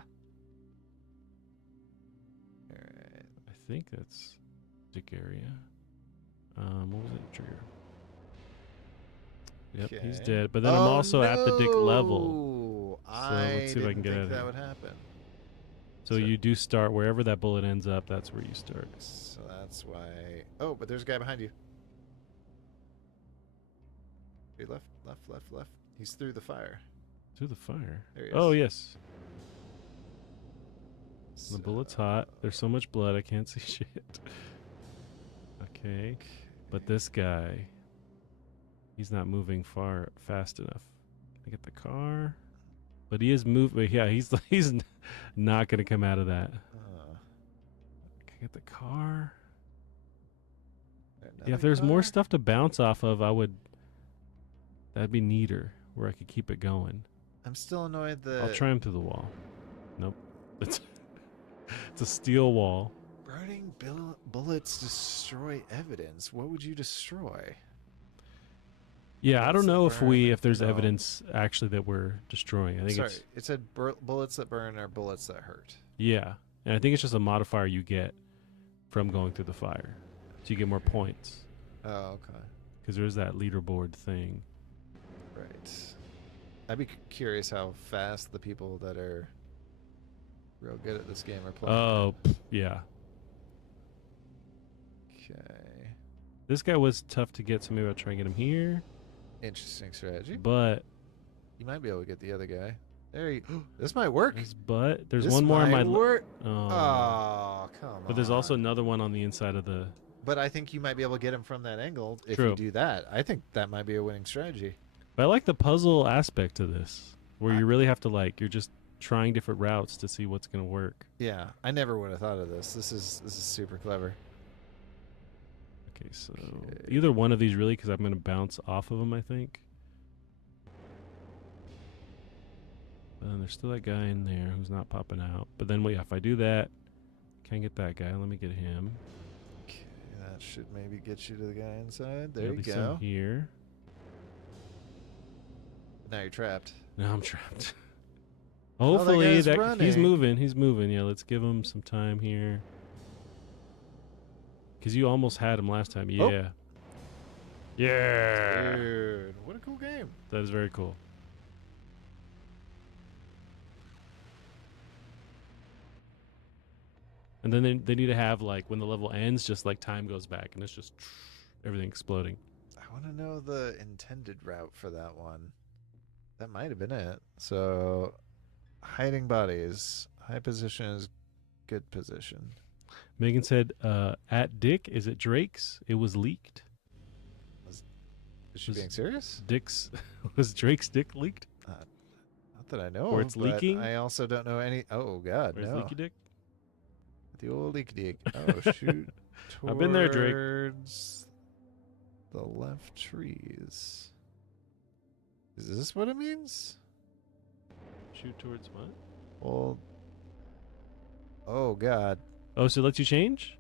All right. I think that's dick area. What was it? Trigger. Yep, he's Okay. dead. But then I'm also at the dick level. No! So let's see if I can didn't get think out of that here. would happen. So you do start wherever that bullet ends up. That's where you start. So that's why. Oh, but there's a guy behind you. Hey, left. He's through the fire. Through the fire. There he is. Oh yes. So, The bullet's hot. There's so much blood I can't see shit. Okay. But this guy, he's not moving fast enough. Can I get the car? But he is moving. Yeah, he's not gonna come out of that. Can I get the car? Yeah, if there's more stuff to bounce off of, that'd be neater, where I could keep it going. I'm still annoyed that I'll try him through the wall. Nope. It's a steel wall. burning bullets destroy evidence. What would you destroy? Yeah, I Bullets don't that know burn, if there's no. evidence actually that we're destroying. I think Sorry, it's it said bullets that burn are bullets that hurt. yeah, and I think it's just a modifier you get from going through the fire, so you get more points Oh, okay. because there's that leaderboard thing. Right. I'd be curious how fast the people that are real good at this game are playing. Oh, yeah. Okay. This guy was tough to get, so maybe I'll try and get him here. Interesting strategy. But You might be able to get the other guy. There you. This might work. His butt. There's This one more in my. might work. Oh. Oh, come on. But there's also another one on the inside of the. But I think you might be able to get him from that angle if True. you do that. I think that might be a winning strategy. But I like the puzzle aspect to this, where you really have to you're just trying different routes to see what's gonna work. Yeah, I never would have thought of this. This is super clever. Okay, so either one of these really, because I'm gonna bounce off of them, I think. And there's still that guy in there who's not popping out. But then, if I do that, can't get that guy. Let me get him. Okay, that should maybe get you to the guy inside. There At you least go. I'm here. Now you're trapped. Now I'm trapped. Oh, Hopefully he's he's moving. He's moving. Yeah, let's give him some time here. Because you almost had him last time. Yeah. Oh. Yeah. Dude, what a cool game. That is very cool. And then they need to have, when the level ends, just time goes back and it's just everything exploding. I want to know the intended route for that one. That might have been it. So, hiding bodies. High position is good position. Megan said, at Dick, is it Drake's? It was leaked. Is she being serious? Was Drake's dick leaked? Not that I know Or of, it's but leaking? I also don't know any. Oh, God, Where's no. Leaky Dick? The old leaky dick. Oh, shoot. I've been there, Drake. Towards the left trees. Is this what it means? Shoot towards what? Well, oh, God. Oh, so it lets you change?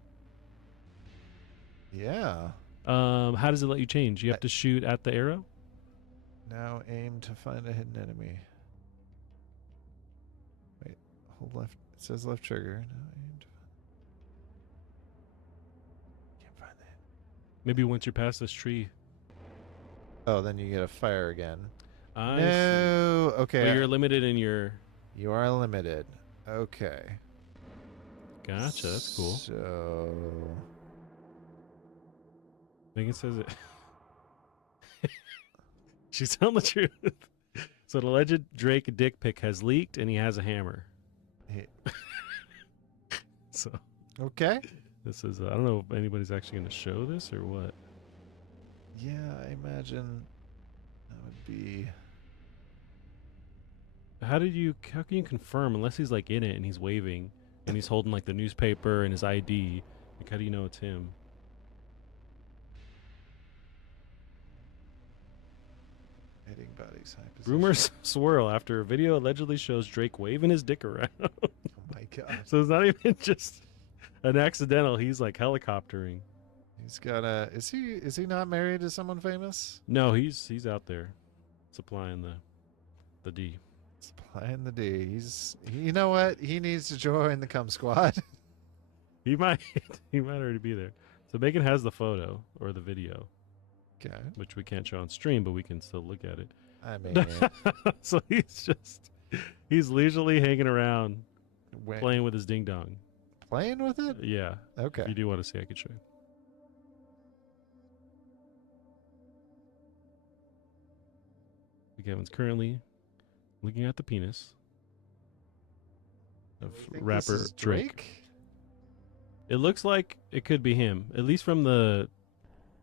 Yeah. How does it let you change? You have to shoot at the arrow? Now aim to find a hidden enemy. Wait, hold left. It says left trigger. Now aim to can't find that. Maybe once you're past this tree. Oh, then you get a fire again. I No. see. Okay. But you're limited in your... You are limited. Okay. Gotcha, that's cool. So... Megan says it... She's telling the truth. So the alleged Drake dick pic has leaked and he has a hammer. So... Okay. This is... I don't know if anybody's actually going to show this or what. Yeah, I imagine that would be... How can you confirm unless he's in it and he's waving and he's holding the newspaper and his ID? How do you know it's him? Hitting bodies, high position. Rumors swirl after a video allegedly shows Drake waving his dick around. Oh my God. So it's not even just an accidental. He's helicoptering. He's got a... Is he not married to someone famous? No, he's out there supplying the D. Supplying the D. You know what? He needs to join the cum squad. He might already be there. So Megan has the photo or the video, Okay. which we can't show on stream, but we can still look at it. I mean, So he's leisurely hanging around when, playing with his ding dong. playing with it? Yeah. Okay. If you do want to see, I could show you. Kevin's currently looking at the penis of You think rapper this is Drake. It looks like it could be him, at least from the.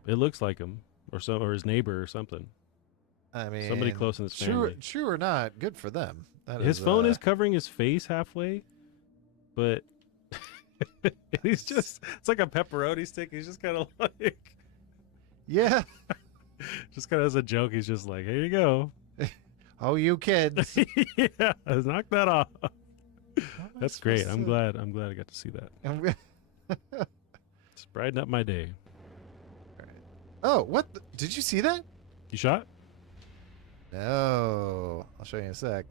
It looks like him, or his neighbor, or something. I mean, Somebody close in his family. True or not, good for them. His phone is covering his face halfway, but he's just—it's like a pepperoni stick. He's just kind of Yeah. just kind of as a joke. He's just like, "Here you go." Oh, you kids. Yeah, knock that off. How am I That's great. supposed I'm to- glad I got to see that. It's brighten up my day. Oh, what? Did you see that? You shot? No. I'll show you in a sec.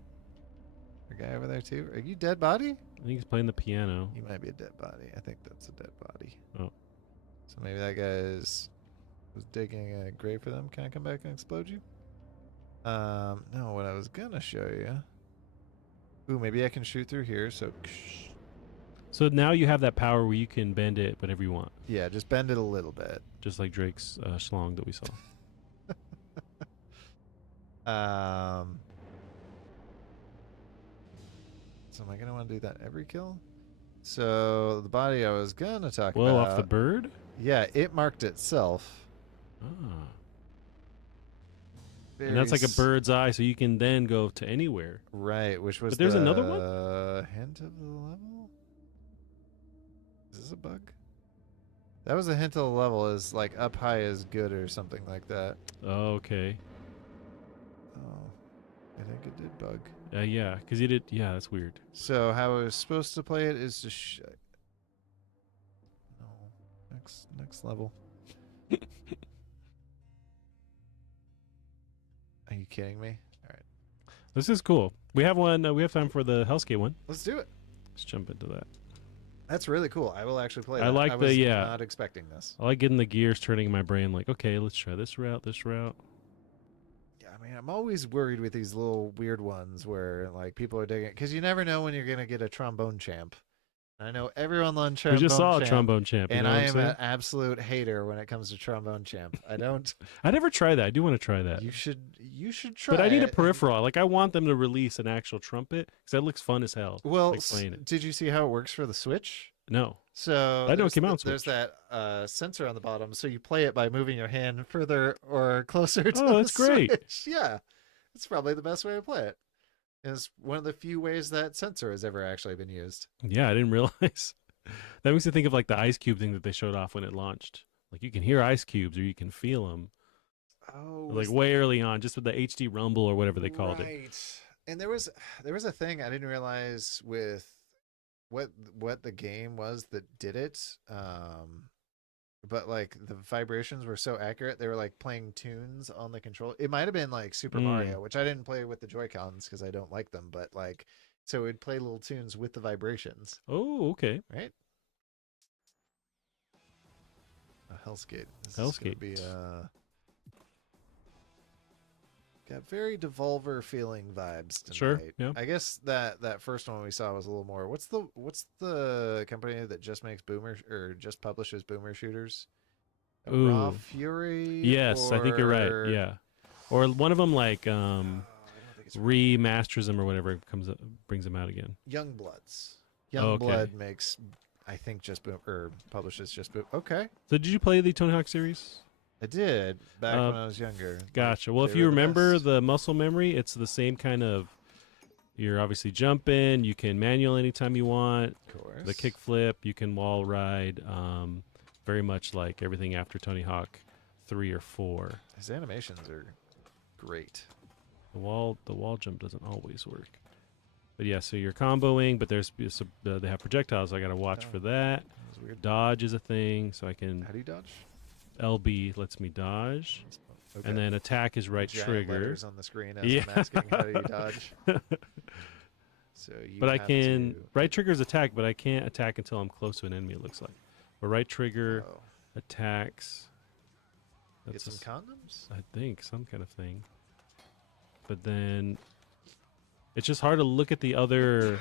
A guy over there too. Are you dead body? I think he's playing the piano. You might be a dead body. I think that's a dead body. Oh. So maybe that guy was digging a grave for them. Can I come back and explode you? No, what I was gonna show you. Ooh, maybe I can shoot through here. So now you have that power where you can bend it whenever you want, Yeah, just bend it a little bit. just like Drake's schlong that we saw. So am I gonna want to do that every kill? So the body I was gonna talk Whoa, about. off the bird? Yeah, it marked itself. Ah. Very And that's like a bird's eye, so you can then go to anywhere. right, which was But there's another one? the hint of the level. Is this a bug? That was a hint of the level. Is like up high is good or something like that. Oh, okay. Oh, I think it did bug. Yeah, because you did. Yeah, that's weird. So how I was supposed to play it is to no next level. Are you kidding me? All right, This is cool. We have one. We have time for the Hellscape one. let's do it. Let's jump into that. That's really cool. I will actually play I that. like I the- was yeah. not expecting this. I like getting the gears turning in my brain. Like, okay, let's try this route. This route. Yeah, I mean, I'm always worried with these little weird ones where like people are digging because you never know when you're gonna get a trombone champ. I know everyone loves trombone We just saw champ, a trombone champ. You and know I what I'm am saying? an absolute hater when it comes to trombone champ. I don't. I never tried that. I do want to try that. You should try. But I need a it. peripheral. Like, I want them to release an actual trumpet because that looks fun as hell. Well, like playing it. did you see how it works for the Switch? No. So I know it there's came out on there's Switch. that sensor on the bottom, so you play it by moving your hand further or closer to Oh, the that's great. Switch. Yeah, it's probably the best way to play it. It's one of the few ways that sensor has ever actually been used. Yeah, I didn't realize. That makes me think of like the ice cube thing that they showed off when it launched. Like, you can hear ice cubes or you can feel them. Oh, Like way early on, just with the HD rumble or whatever they called it. Right. And there was a thing I didn't realize with what the game was that did it. But like the vibrations were so accurate, they were like playing tunes on the control. It might have been like Super Mario, which I didn't play with the Joy-Cons because I don't like them, but like so it would play little tunes with the vibrations, Oh, okay. right? A Hellscape. This is Hellscape. gonna be got very Devolver feeling vibes tonight. Sure, yeah. I guess that first one we saw was a little more. What's the company that just makes boomer or just publishes boomer shooters? Raw Ooh. Fury. Yes, I think you're right. Yeah. Or one of them like I don't think it's remasters them or whatever comes up, brings them out again. Young Bloods. Okay. Youngblood makes, I think, just boom or publishes just boom. Okay, So did you play the Tony Hawk series? I did back when I was younger. Gotcha. Well, if They you were the remember best. the muscle memory, it's the same kind of. You're obviously jumping. You can manual anytime you want. Of course. The kick flip. You can wall ride. Very much like everything after Tony Hawk 3 or 4. His animations are great. The wall jump doesn't always work. But yeah, so you're comboing, but they have projectiles. So I got to watch for that. That was weird. Dodge is a thing, so I can. How do you dodge? LB lets me dodge, Okay. and then attack is right Giant trigger. letters on the screen as Yeah. I'm asking how do you dodge. So you But I have can to, right trigger is attack, but I can't attack until I'm close to an enemy. It looks like, but right trigger oh, attacks. get That's some a s- condoms. I think some kind of thing. But then it's just hard to look at the other.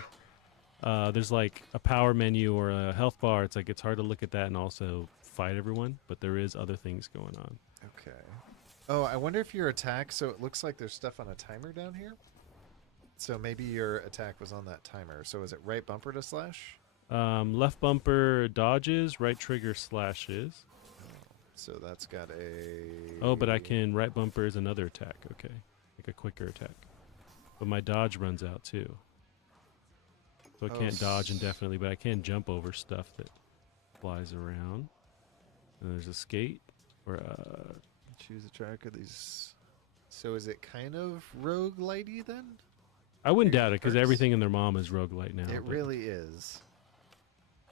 There's like a power menu or a health bar. It's like it's hard to look at that and also fight everyone. But there is other things going on. Okay. Oh, I wonder if your attack. So it looks like there's stuff on a timer down here. So maybe your attack was on that timer. So is it right bumper to slash? Left bumper dodges, right trigger slashes. So that's got a. Oh, but I can right bumper is another attack. Okay, like a quicker attack. But my dodge runs out too, so I Oh, can't dodge indefinitely. But I can jump over stuff that flies around. And there's a skate or Choose a track of these. So is it kind of roguelite-y then? I wouldn't Your doubt it because perks? everything in their mom is roguelite now. It but- really is.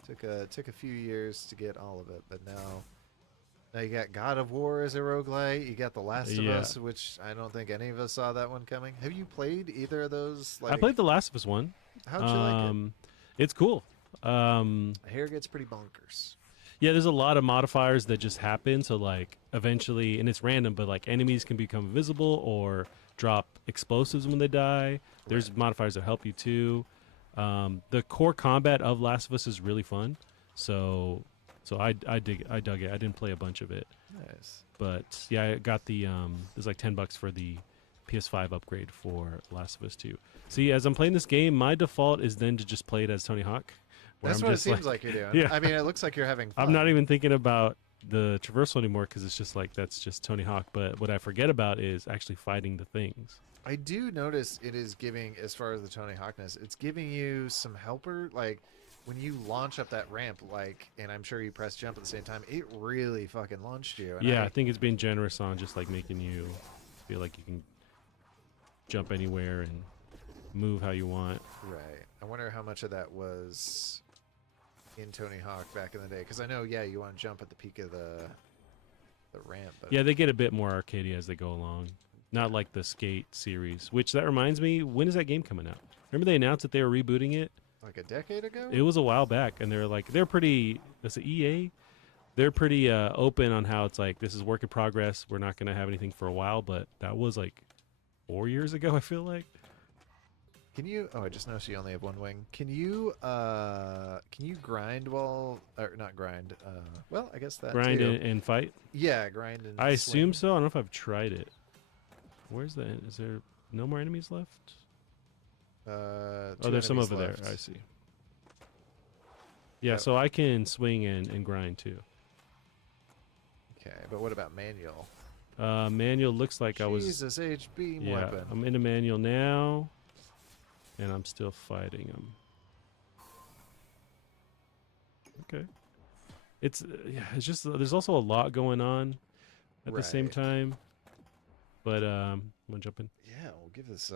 Took a few years to get all of it, but now you got God of War as a roguelite. You got The Last of Yeah. Us, which I don't think any of us saw that one coming. Have you played either of those? I played The Last of Us one. How'd you like It's cool. it? Hair gets pretty bonkers. Yeah, there's a lot of modifiers that just happen. So like eventually, and it's random, but like enemies can become invisible or drop explosives when they die. There's Right. modifiers that help you too. The core combat of Last of Us is really fun. So I dug it. I didn't play a bunch of it, Nice. but yeah, I got the there's like $10 for the PS5 upgrade for Last of Us 2. See, as I'm playing this game, my default is then to just play it as Tony Hawk. Where That's I'm what it just seems like you're doing. Yeah. I mean, it looks like you're having fun. I'm not even thinking about the traversal anymore because it's just like that's just Tony Hawk. But what I forget about is actually fighting the things. I do notice it is giving, as far as the Tony Hawkness, it's giving you some helper. Like when you launch up that ramp, like, and I'm sure you press jump at the same time, it really fucking launched you. And Yeah, I think it's being generous on just like making you feel like you can jump anywhere and move how you want. Right. I wonder how much of that was in Tony Hawk back in the day, because I know, yeah, you want to jump at the peak of the ramp. But Yeah, they get a bit more arcadey as they go along. Not like the Skate series, which that reminds me, when is that game coming out? Remember they announced that they were rebooting it? like a decade ago. It was a while back, and they're pretty. That's the EA. They're pretty open on how it's like this is work in progress. We're not going to have anything for a while, but that was like 4 years ago. I feel like. Can you? Oh, I just noticed you only have one wing. Can you grind while, or not grind? Well, I guess that Grind too. and fight. Yeah, grind and. I swing. assume so. I don't know if I've tried it. Where's the? Is there no more enemies left? Two Oh, there's some enemies over left. there. I see. Yeah, Yep. so I can swing and grind too. Okay, but what about manual? Manual looks like I was. Jesus, HB Yeah, weapon. I'm in a manual now, and I'm still fighting him. Okay. It's yeah. It's just there's also a lot going on at the same Right. time. But I'm gonna jump in. Yeah, we'll give this.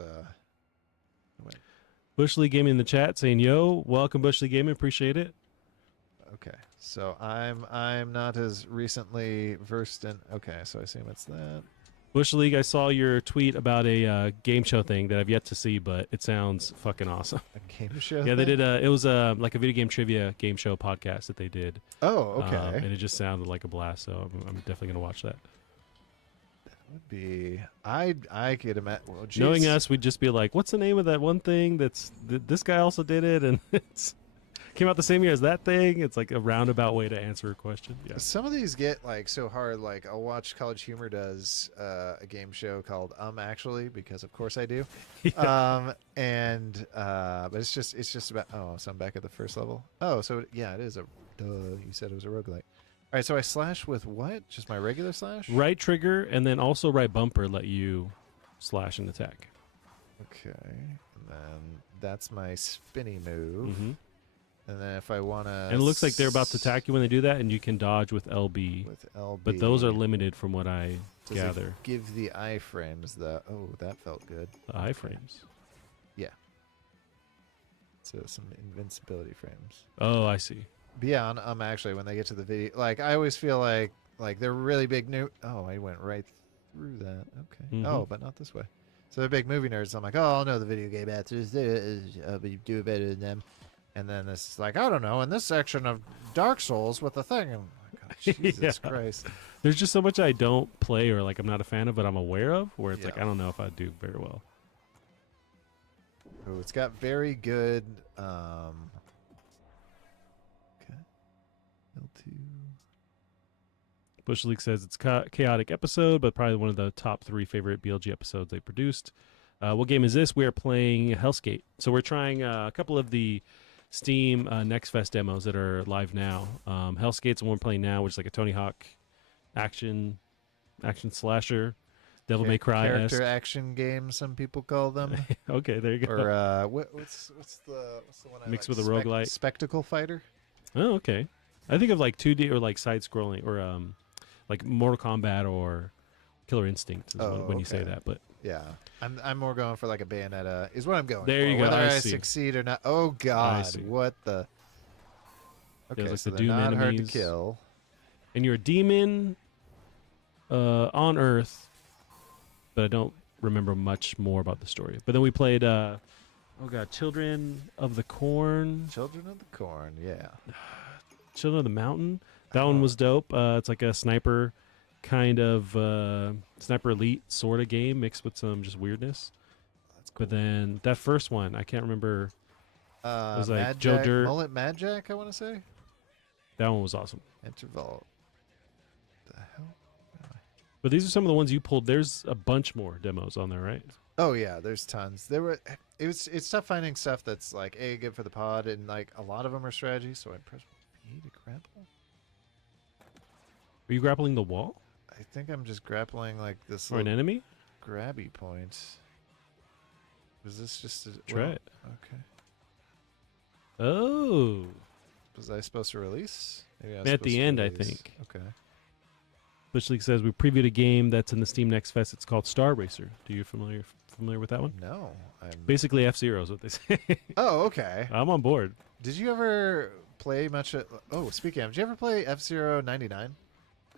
Wait. Bush League Gaming in the chat saying, "Yo, welcome Bush League Gaming. Appreciate it." Okay, so I'm not as recently versed in. Okay, so I assume it's that. Bush League, I saw your tweet about a game show thing that I've yet to see, but it sounds fucking awesome. A game show. Yeah, they thing? did. It was like a video game trivia game show podcast that they did. Oh, okay. And it just sounded like a blast. So I'm definitely gonna watch that. Would be I could imagine. Well, Knowing us, we'd just be like, "What's the name of that one thing that's this guy also did it?" And it's came out the same year as that thing. It's like a roundabout way to answer a question. Yeah. Some of these get like so hard. Like I'll watch College Humor does a game show called Actually, because of course I do. Yeah. But it's just about, oh, so I'm back at the first level. Oh, so yeah, it is a you said it was a roguelike. All right, so I slash with what? Just my regular slash? Right trigger and then also right bumper let you slash and attack. Okay. And then that's my spinny move. Mm-hmm. And then if I want to... And it looks like they're about to attack you when they do that, and you can dodge with LB. With LB. But those are limited from what I Does gather. it give the iframes the... Oh, that felt good. The iframes. So some invincibility frames. Oh, I see. But yeah, actually, when they get to the video... Like, I always feel like they're really big new... Oh, I went right through that. Okay. Mhm. Oh, but not this way. So they're big movie nerds. So I'm like, oh, I'll know the video game answers. But you do it better than them. And then this is like, I don't know, in this section of Dark Souls with the thing. I'm like, oh, Jesus Yeah. Christ. There's just so much I don't play or like I'm not a fan of, but I'm aware of, where it's like Yeah. I don't know if I do very well. Oh, it's got very good. Okay. L2. Bush League says it's chaotic episode, but probably one of the top 3 favorite BLG episodes they produced. What game is this? We are playing Hellskate. So we're trying a couple of the Steam Next Fest demos that are live now. Hellskate's the one we're playing now, which is like a Tony Hawk action slasher, Devil May Cry Character action game, some people call them. Okay, there you go. Or what's the one I Mixed like? with a roguelite. Spectacle Fighter. Oh, okay. I think of like 2D or like side scrolling or like Mortal Kombat or Killer Instinct is when you say okay. that. But Yeah, I'm more going for like a Bayonetta. Is what I'm going. There for. you go, Whether I I see. succeed or not. Oh God, see. what the? Okay, like so the they're Doom not hard to enemies. kill. and you're a demon on Earth, but I don't remember much more about the story. But then we played Children of the Corn, Children of the Corn. Yeah. Children of the Mountain. That one was dope. It's like a sniper kind of sniper elite sort of game mixed with some just weirdness. That's cool. But then that first one, I can't remember. was like Mad Joe Jack, Dirt. Mullet Mad Jack, I want to say. That one was awesome. Interval. The hell? But these are some of the ones you pulled. There's a bunch more demos on there, right? Oh yeah, there's tons. It's tough finding stuff that's like good for the pod, and like a lot of them are strategy. So I press E to grapple. Are you grappling the wall I think I'm just grappling like this or an little enemy? grabby point. Was this just a Try it. Okay. Oh, Was I supposed to release? Maybe I was at supposed the to end, I release. think. Okay. Bush League says we previewed a game that's in the Steam Next Fest. It's called Star Racer. Do you familiar with that one? No, I'm. Basically, F-Zero is what they say. Oh, okay. I'm on board. Did you ever play much? Oh, speaking of, did you ever play F-Zero 99?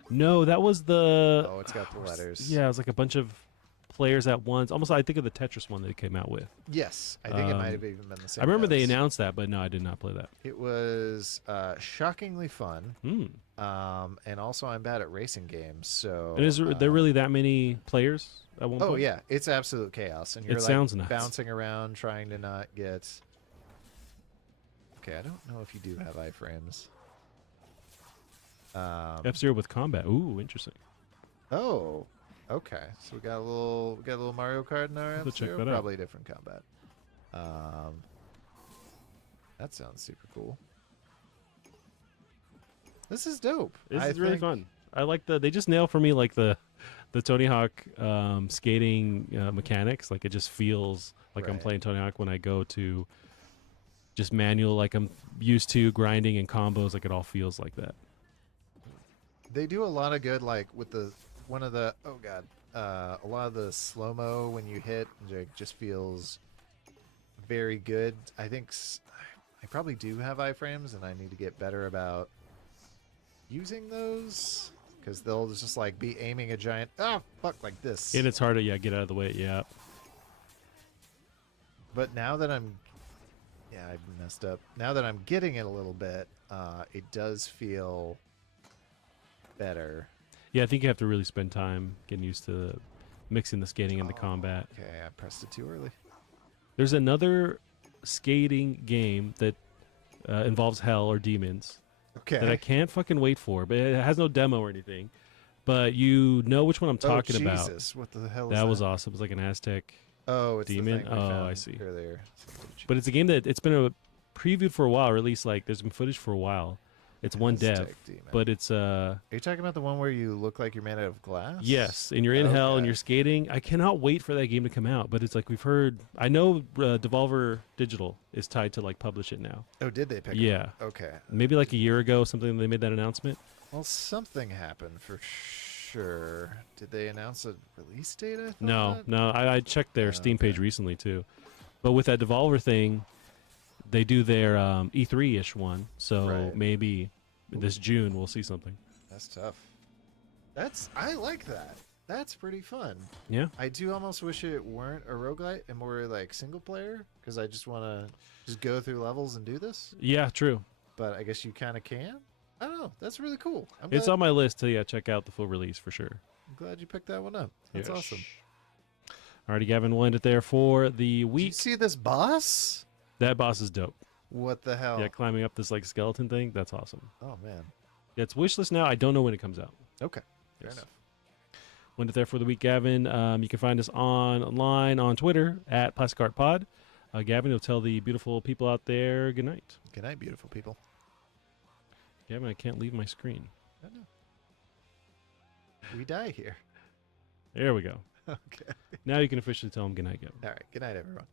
No, that was the. Oh, it's got the letters. Yeah, it was like a bunch of players at once. Almost, I think of the Tetris one that it came out with. Yes, I think it might have even been the same. I remember they devs. announced that, but no, I did not play that. It was shockingly fun. Hmm. And also I'm bad at racing games, so. And is there really that many players at one point? Oh yeah, it's absolute chaos, and you're It like sounds nuts. bouncing around trying to not get. Okay, I don't know if you do have iframes. F-Zero with combat. Ooh, interesting. Oh, okay. So we got a little Mario Kart in our Have to check F-Zero. that out. Probably a different combat. That sounds super cool. This is dope. This I is really think- fun. I like they just nail for me like the Tony Hawk skating mechanics. Like it just feels like I'm Right. playing Tony Hawk when I go to just manual, like I'm used to grinding and combos. Like it all feels like that. They do a lot of good, like with a lot of the slow mo when you hit, like, just feels very good. I think I probably do have iframes, and I need to get better about using those because they'll just like be aiming a giant like this. And it's hard to get out of the way. Yeah. But now that I messed up. Now that I'm getting it a little bit, it does feel better. Yeah, I think you have to really spend time getting used to mixing the skating and the combat. Okay, I pressed it too early. There's another skating game that involves hell or demons Okay. that I can't fucking wait for, but it has no demo or anything. But you know which one I'm talking about. Jesus, what the hell is That was awesome. It was like an Aztec. Oh, it's demon? the thing we Oh, found I see. earlier. But it's a game that it's been previewed for a while, or at least like there's been footage for a while. It's one dev, Aztec demon. but it's Are you talking about the one where you look like you're made out of glass? yes, and you're in hell and Okay. you're skating. I cannot wait for that game to come out. But it's like we've heard. I know Devolver Digital is tied to like publish it now. Oh, did they pick it Yeah, up? Okay. maybe like a year ago, something they made that announcement. Well, something happened for sure. Did they announce a release date? I No, thought? no, I checked their Oh, Steam page okay. recently too. But with that Devolver thing, they do their E3-ish one. So Right. maybe this June we'll see something. That's tough. I like that. That's pretty fun. Yeah. I do almost wish it weren't a roguelite and more like single player because I just want to just go through levels and do this. Yeah, true. But I guess you kind of can. I don't know. That's really cool. I'm It's glad, on my list to check out the full release for sure. I'm glad you picked that one up. That's Yes. awesome. Alrighty, Gavin, we'll end it there for the Did you week. see this boss? That boss is dope. What the hell? Yeah, climbing up this like skeleton thing. That's awesome. Oh man. Yeah, it's wishlist now. I don't know when it comes out. Okay. Fair Yes. enough. We'll end it there for the week, Gavin. You can find us online on Twitter at Plastic Art Pod. Gavin, you'll tell the beautiful people out there good night. Good night, beautiful people. Gavin, I can't leave my screen. I know. We die here. There we go. Okay. Now you can officially tell them good night, Gavin. All right. Good night, everyone.